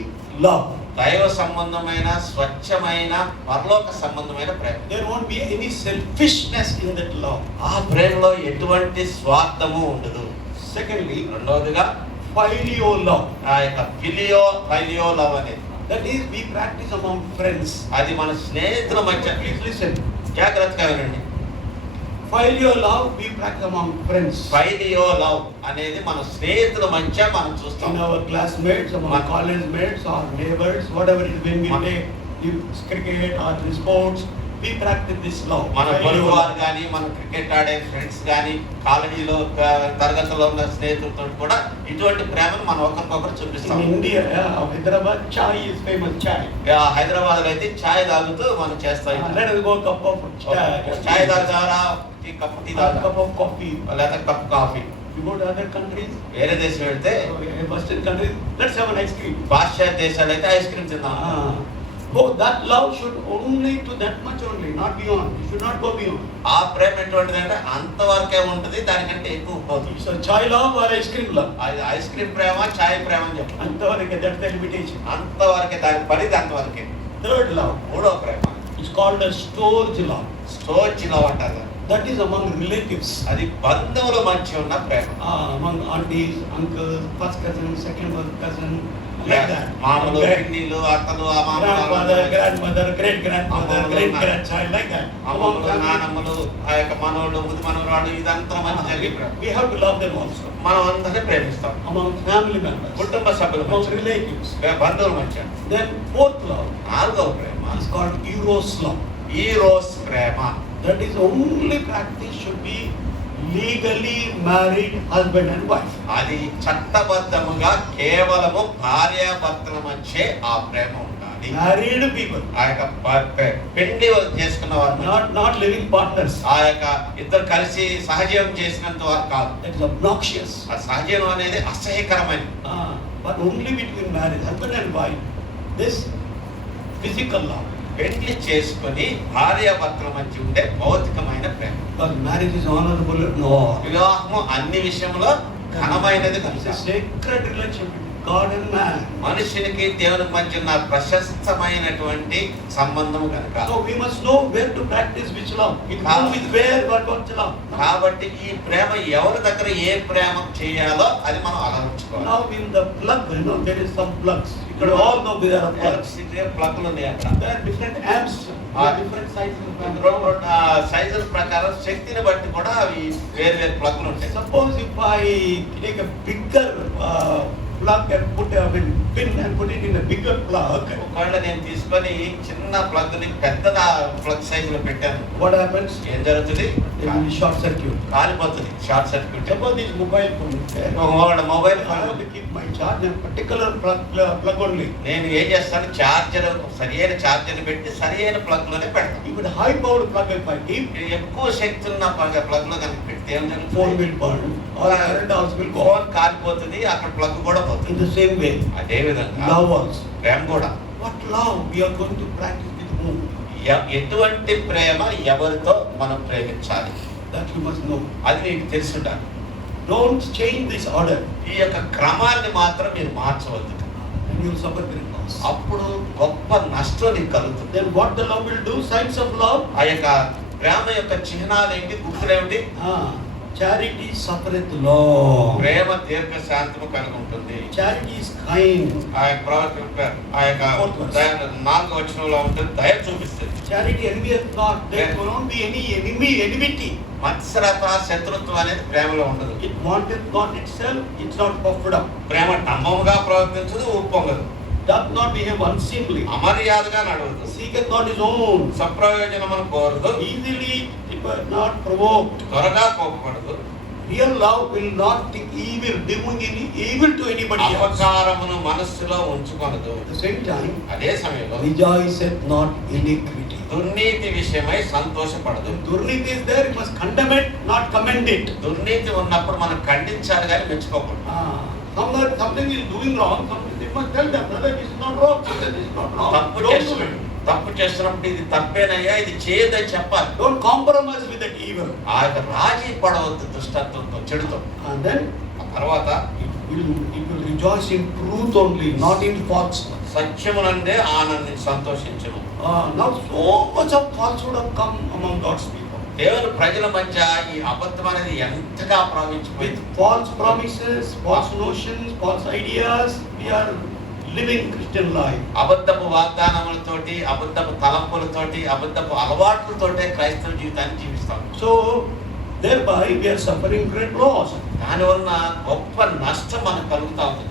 love. దైవ సంబంధమైన, స్వచ్ఛమైన, పరలోక సంబంధమైన ప్రేమ. There won't be any selfishness in that love. ఆ ప్రేమలో ఎటువంటి స్వార్థము ఉండదు. Secondly, రెండవదిగా filio love. ఆ యొక్క ఫిలియో లవ్ అనేది, That is, we practice among friends. అది మన స్నేహితుల మధ్య. Please listen. జాగ్రత్తగా వినండి. Filio love, we practice among friends. Philia love అనేది మన స్నేహితుల మధ్య మనం In చూస్తాం. our classmates, among college mates, or neighbors, whatever it is, when we play cricket or sports, we practice this love. మన Filio పొరుగు love. వారు కానీ, మన క్రికెట్ ఆడే ఫ్రెండ్స్ కానీ, కాలేజీలో తరగతిలో ఉన్న స్నేహితులతో కూడా ఇటువంటి ప్రేమను మనం ఒకరికొకరు చూపిస్తాం. In India, Hyderabad, chai is famous, chai. Hyderabad లో అయితే ఛాయ్ తాగుతూ మనం చేస్తాం. Let us go cup of chai chai, తాగుతారా, కప్పు టీ or తాగుతారా, cup of coffee. లేదా cup coffee. You go to other countries, వేరే దేశం వెళ్తే, Western countries, let's have an ice cream. పాశ్చాత్య దేశాలు అయితే ఐస్ క్రీమ్ తిందాం. Oh, that love should only to that much only, not beyond. It should not go beyond. ఆ ప్రేమ ఎటువంటిదంటే అంతవరకే ఉంటుంది, దానికంటే ఎక్కువ పోదు. So chai love or ice cream love? అది ఐస్ క్రీమ్ ప్రేమ, ఛాయ్ ప్రేమ అని చెప్పాలి. Antavarake, that's the limitation. అంతవరకే, దాని పరిధి అంతవరకే. Third love మూడో ప్రేమ is called a storge love. Storge love అంటారు. That is among relatives. అది బంధువుల మధ్య ఉన్న ప్రేమ. Among aunties, uncles, first cousin, second cousin, like that. మామలు, పిన్నిలు, అత్తలు, ఆ Grandmother, మామలు, grandmother, great grandmother, great grandchild, like that. Among అమ్మమ్మలు, నానమ్మలు, ఆ యొక్క మనోళ్ళు, ముది మనవరాళ్ళు, ఇదంతా మధ్య జరిగే ప్రేమ. we have to love them also. మనం అందరినీ ప్రేమిస్తాం. Among family members, కుటుంబ సభ్యుల among మధ్య, relatives. బంధువుల మధ్య. Then fourth love నాలుగవ ప్రేమ is called eros love. Eros Prema. That is only practice should be legally married husband and wife. అది చట్టబద్ధముగా కేవలము భార్యాభర్తల మధ్య ఆ ప్రేమ ఉండాలి. Married people, ఆ యొక్క పెళ్లి చేసుకున్న వారు, not living partners. ఆ యొక్క ఇద్దరు కలిసి సహజీవం చేసినంత వారు కాదు. That is obnoxious. ఆ సహజీవం అనేది అసహ్యకరమైనది. But only between married husband and wife. This physical love. పెళ్లి చేసుకుని భార్యాభర్తల మధ్య ఉండే భౌతికమైన ప్రేమ. Because marriage is honorable. No. వివాహము అన్ని విషయంలో ఘనమైనది It's a కనుక sacred relationship between God and man. మనుషునికి దేవునికి మధ్య ఉన్న ప్రశస్తమైనటువంటి సంబంధము కనుక. So we must know where to practice which love. It comes with where what love. కాబట్టి ఈ ప్రేమ ఎవరి దగ్గర ఏ ప్రేమ చేయాలో అది మనం అలవర్చుకోవాలి. Now in the plug, there is some plugs. You can all know there are plugs. ప్లగ్లు ఉన్నాయి అక్కడ. There are different amps, different sizes. సైజుల ప్రకారం శక్తిని బట్టి కూడా అవి వేరు వేరు ప్లగ్లు ఉంటాయి. Suppose if I take a bigger plug and put a pin and put it in a bigger plug, ఒకవేళ నేను తీసుకొని చిన్న ప్లగ్ ని పెద్ద ప్లగ్ సైజులో పెట్టాను, what happens? ఏం జరుగుతుంది? There will be short circuit. కాలిపోతుంది, short circuit. Suppose this mobile phone is there. Mobile I have to keep my charge in particular plug only. నేను ఏం చేస్తాను, చార్జర్ సరియైన చార్జర్ పెట్టి సరియైన ప్లగ్ లోనే పెడతాను. Even high powered plug if I keep, ఎక్కువ శక్తి ఉన్న ప్లగ్ లో కనుక పెడితే ఏం phone జరుగుతుంది? will burn or current also will go. Phone కాలిపోతుంది, అక్కడ ప్లగ్ కూడా పోతుంది. In the same way, అదే విధంగా love also. ప్రేమ కూడా. What love we are going to practice with whom? ఎటువంటి ప్రేమ ఎవరితో మనం ప్రేమించాలి That you must know. అది నీకు తెలుసుండాలి. Don't change this order ఈ యొక్క క్రమాన్ని మాత్రం మీరు మార్చవద్దు. and you will suffer great loss. అప్పుడు గొప్ప నష్టం నీకు కలుగుతుంది. Then what the love will do? Signs of love. ఆ యొక్క ప్రేమ యొక్క చిహ్నాలు ఏంటి, గుర్తులేమిటి? Charity suffereth long. ప్రేమ దీర్ఘ శాంతము కలిగి ఉంటుంది. Charity is kind. ఆ యొక్క ప్రవర్తన ఆ యొక్క Fourth verse. 4వ వచనంలో ఉంటుంది, దయ చూపిస్తుంది. Charity envieth not. There cannot be any enmity. మత్సరత, శత్రుత్వం అనేది ప్రేమలో ఉండదు. It wanteth not itself. It's not puffed up. Prema డంబముగా ప్రవర్తించదు, ఉప్పొంగదు. Doth not behave unseemly. అమర్యాదగా నడవదు. Seeketh not his own. సప్రయోజనమును కోరదు. Easily not provoked. త్వరగా కోపపడదు. Real love will not think evil, doing any evil to anybody else. అపకారమును మనస్సులో ఉంచుకొనదు. At the same time, అదే సమయంలో rejoiceth not iniquity. దుర్నీతి విషయమై సంతోషపడదు. Durniti is there, you must condemn it, not commend it. దుర్నీతి ఉన్నప్పుడు మనం ఖండించాలి కానీ మెచ్చుకోకూడదు. Something is doing wrong, something you must tell them, brother, this is not wrong, sister, this is not wrong. తప్పు చేస్తున్నప్పుడు ఇది తప్పేనయ్యా, ఇది చేయదని చెప్పాలి. Don't compromise with that evil. ఆ యొక్క రాజీ పడవద్దు దుష్టత్వంతో, చెడుతో. And then ఆ తర్వాత it will rejoice in truth only, not in falsehood. సత్యమునందే ఆనందించి సంతోషించును. Now so much of falsehood have come among God's people. దేవుని ప్రజల మధ్య ఈ అబద్ధం అనేది ఎంతగా With ప్రవహించిపోయింది. false promises, false notions, false ideas, we are living Christian life. అబద్ధపు వాగ్దానములతోటి, అబద్ధపు తలంపులతోటి, అబద్ధపు అలవాట్లతోటే క్రైస్తవ జీవితాన్ని జీవిస్తాం. So thereby we are suffering great loss. దానివల్ల గొప్ప నష్టం మనకు కలుగుతా ఉంది.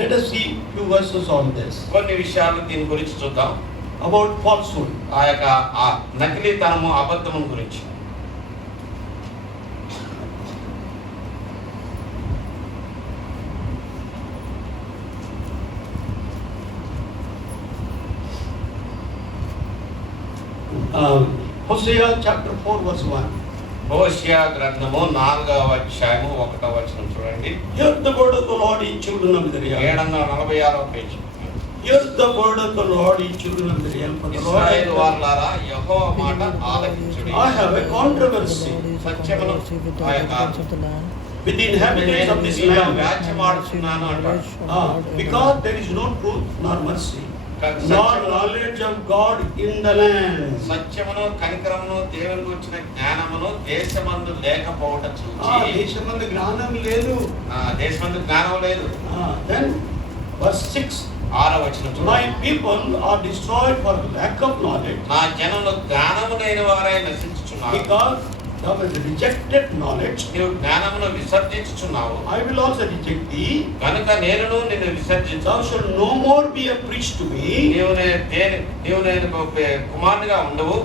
Let us see few verses on this కొన్ని విషయాలు దీని గురించి చూద్దాం. about falsehood. ఆ యొక్క ఆ నకిలీతనము, అబద్ధము గురించి. Hosea chapter 4 verse 1. హోషేయ గ్రంథము 4వ అధ్యాయము 1వ వచనం చూడండి. Hear the word of the Lord, ye children of Israel. 746వ page. Hear the word of the Lord, ye children of Israel. For the ఇశ్రాయేలు Lord, వారలారా, యెహోవా మాట ఆలకించుడి. I have a controversy సత్యమును ఆ యొక్క with the inhabitants of this నేను land, వ్యాజ్యమాడుచున్నాను అంటాడు. because there is no truth nor mercy, nor knowledge of God in the land. సత్యమును, కనికరమును, దేవుని గురించిన జ్ఞానమును దేశమందు లేకపోవట చూచి. దేశమందు జ్ఞానం లేదు. దేశమందు జ్ఞానం లేదు. Then verse 6. 6వ వచనం చూడండి. My people are destroyed for lack of knowledge, నా జనులు జ్ఞానము లేని వారై నశించుచున్నారు. because thou hast rejected knowledge. నీవు జ్ఞానమును విసర్జించుచున్నావు. I will also reject thee. కనుక నేను నిన్ను విసర్జించు. Thou shalt no more be a priest to me. నీవు నేను కుమారునిగా ఉండవు,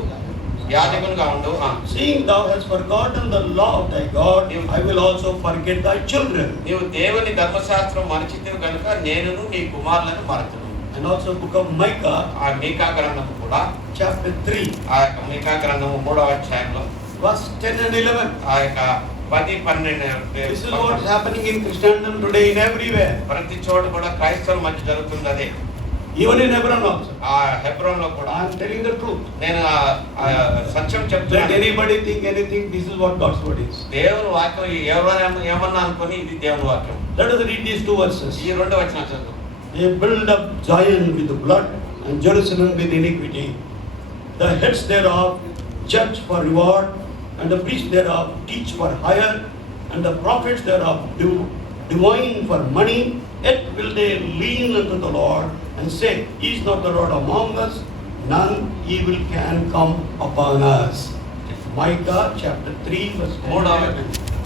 యాజకునిగా ఉండవు. Seeing thou hast forgotten the law of thy God, I will also forget thy children. నీవు దేవుని ధర్మశాస్త్రం మరచితివి కనుక నేను నీ కుమారులను మరచును. And also book of Micah, ఆ మీకా గ్రంథము కూడా, chapter 3, ఆ యొక్క మీకా గ్రంథము 3వ అధ్యాయంలో verse 10 and 11. ఆ యొక్క 10-12 This is what is happening in Christendom today in everywhere. ప్రతి చోటు కూడా క్రైస్తవుల మధ్య జరుగుతుంది అదే. Even in Hebron also. ఆ హెబ్రోన్ లో కూడా I am telling the truth. నేను సత్యం Let చెప్తున్నాను. anybody think anything, this is what God's word is. దేవుని వాక్యం ఎవరైనా ఏమన్నా అనుకుని ఇది దేవుని వాక్యం. Let us read these two verses. ఈ 2 వచనాలు చదువు. They build up Zion with blood and Jerusalem with iniquity. The heads thereof judge for reward, and the priests thereof teach for hire, and the prophets thereof do divine for money. Yet will they lean unto the Lord and say, Is not the Lord among us? None evil can come upon us. Micah chapter 3 verse 11.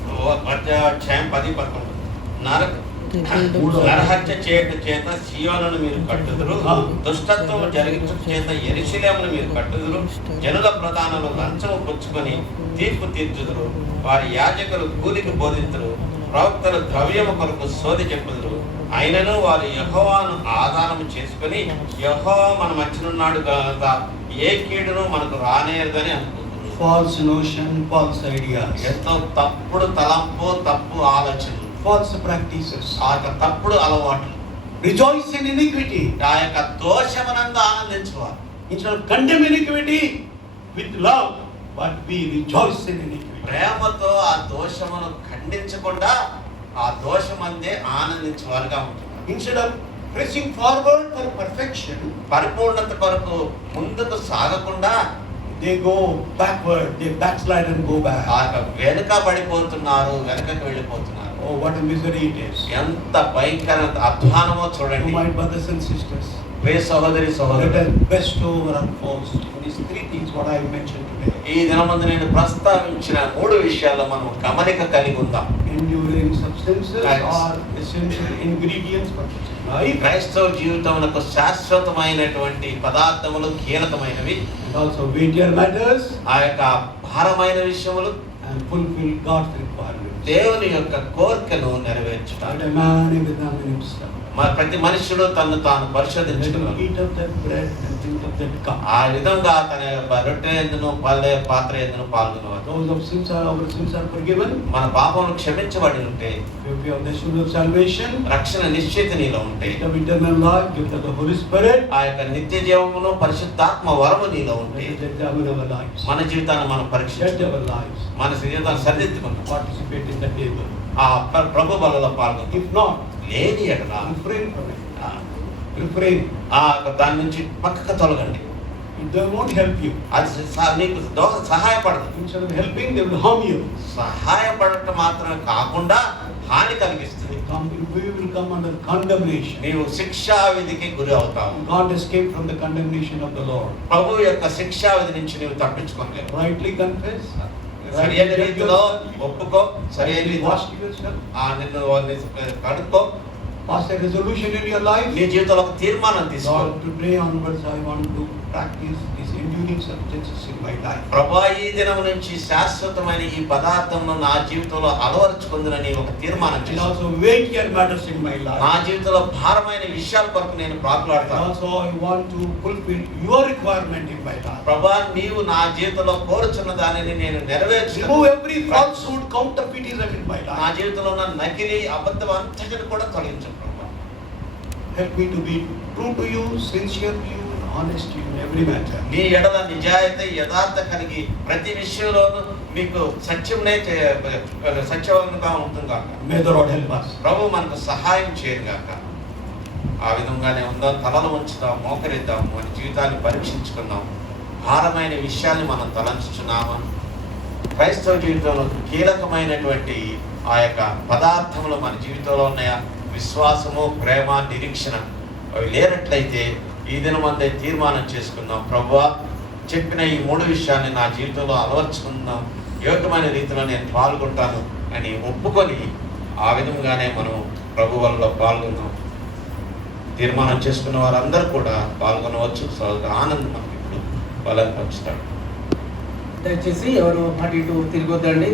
3వ అధ్యాయం 10-11. నరహత్య చేయట చేత సియోనును మీరు కట్టుదురు, దుష్టత్వము జరిగించు చేత యెరూషలేమును మీరు కట్టుదురు. జనుల ప్రధానులు లంచము పుచ్చుకొని తీర్పు తీర్చుదురు. వారి యాజకులు కూలికి బోధింతురు, ప్రవక్తలు ద్రవ్యము కొరకు సోది చెప్పుదురు. అయినను వారు యెహోవాను ఆధారము చేసుకొని, యెహోవా మన మధ్యనున్నాడు కనుక ఏ కీడును మనకు రానేరదని అనుకుంటున్నారు. False notion, false ideas, ఎంతో తప్పుడు తలంపు, తప్పు ఆలోచన, false practices. ఆ యొక్క తప్పుడు అలవాట్లు. Rejoice in iniquity. ఆ యొక్క దోషమునందు ఆనందించువారు. Instead of condemn iniquity with love, but we rejoice in iniquity. ప్రేమతో ఆ దోషమును ఖండించకుండా ఆ దోషమందే ఆనందించేవారుగా ఉంటున్నారు. Instead of pressing forward for perfection, పరిపూర్ణత కొరకు ముందుకు సాగకుండా they go backward, they backslide and go back. ఆ యొక్క వెనుక పడిపోతున్నారు, వెనుకకు వెళ్ళిపోతున్నారు. Oh, what a misery it is. ఎంత భయంకర అధ్వానమో To చూడండి. my brothers and sisters, ప్రియ సహోదరి let సహోదరులు, us bestow our utmost on these three things what I mentioned today. ఈ దినమందు నేను ప్రస్తావించిన 3 విషయాల్లో మనం గమనిక కలిగి ఉందాం. Enduring substances Right. are essential ingredients for life, క్రైస్తవ జీవితమునకు శాశ్వతమైనటువంటి పదార్థములు కీలకమైనవి. and also weightier matters, ఆ యొక్క భారమైన విషయములు and fulfill God's requirements. దేవుని యొక్క కోరికను నెరవేర్చుతారు. Let a man examine himself. ప్రతి మనుషుడు తను తాను Let him పరిశోధించుకున్నాడు. eat of that bread and drink of that cup. ఆ విధంగా తన యొక్క రొట్టె ఎందును పల్లె పాత్ర ఎందును పాల్గొనవచ్చు. Those of sins are, our sins are forgiven. మన పాపములు క్షమించబడి ఉంటే, If we have the assurance of salvation, రక్షణ నిశ్చిత నీలో ఉంటే, gift of eternal life, gift of the Holy Spirit, ఆ యొక్క నిత్య జీవమును పరిశుద్ధాత్మ వరము నీలో ఉంటే, let us examine our lives. మన జీవితాన్ని మనం Judge పరీక్షించుకుంటాం. our lives. మన జీవితాన్ని సరిదిద్దుకుంటాం. Participate in the table. ఆ ప్రభు బలలో పాల్గొంటాం. If not, లేని ఎడల refrain from it. Refrain. ఆ దాని నుంచి పక్కకు తొలగండి. They won't help you. అది నీకు సహాయపడదు. Instead of helping, they will harm you. సహాయపడటం మాత్రమే కాకుండా హాని కలిగిస్తుంది. We will come under condemnation. నీవు శిక్షా విధికి గురి అవుతావు. You can't escape from the condemnation of the Lord. ప్రభు యొక్క శిక్షా విధి నుంచి నీవు తప్పించుకోలేవు. Rightly confess. సరైన రీతిలో ఒప్పుకో, సరైన Rightly రీతిలో wash yourself. నిన్ను కడుక్కో. Pass a resolution in your life. నీ జీవితంలో ఒక తీర్మానం తీసుకో. Lord, today onwards I want to practice these enduring substances in my life. ప్రభా, ఈ దినం నుంచి శాశ్వతమైన ఈ పదార్థమును నా జీవితంలో అలవరుచుకుందునని ఒక తీర్మానం And చేసుకో. also weightier matters in my నా life. జీవితంలో భారమైన విషయాల కొరకు నేను And ప్రాకులాడతాను. also I want to fulfill your requirement in my life. ప్రభా, నీవు నా జీవితంలో కోరుచున్న దానిని నేను నెరవేర్చును. Remove every falsehood, counterfeitism in my నా life. జీవితంలో ఉన్న నకిలీ అబద్ధం అంతటిని కూడా తొలగించు ప్రభా. Help me to be true to you, sincere to you, honest to you in every matter. నీ ఎడల నిజాయితీ యథార్థ కలిగి ప్రతి విషయంలోనూ మీకు సత్యమునే సత్యవంతంగా ఉంటుందాక. May the Lord help us. ప్రభు మనకు సహాయం చేయగాక. ఆ విధంగానే ఉందాం, తలలు ఉంచుదాం, మోకరిద్దాం, మన జీవితాన్ని పరీక్షించుకుందాం. భారమైన విషయాన్ని మనం తలంచుచున్నామా? క్రైస్తవ జీవితంలో కీలకమైనటువంటి ఆ యొక్క పదార్థములు మన జీవితంలో ఉన్నాయా? విశ్వాసము, ప్రేమ, నిరీక్షణ అవి లేనట్లయితే ఈ దినమందే తీర్మానం చేసుకుందాం. ప్రభువా, చెప్పిన ఈ 3 విషయాన్ని నా జీవితంలో అలవర్చుకుందాం, యోగ్యమైన రీతిలో నేను పాల్గొంటాను అని ఒప్పుకొని ఆ విధంగానే మనం ప్రభు వల్ల పాల్గొందాం. తీర్మానం చేసుకున్న వారందరూ కూడా పాల్గొనవచ్చు. ఆనందం మనకి ఇప్పుడు బలం పంచుతాడు. దయచేసి ఎవరు అటు ఇటు తిరగొద్దండి.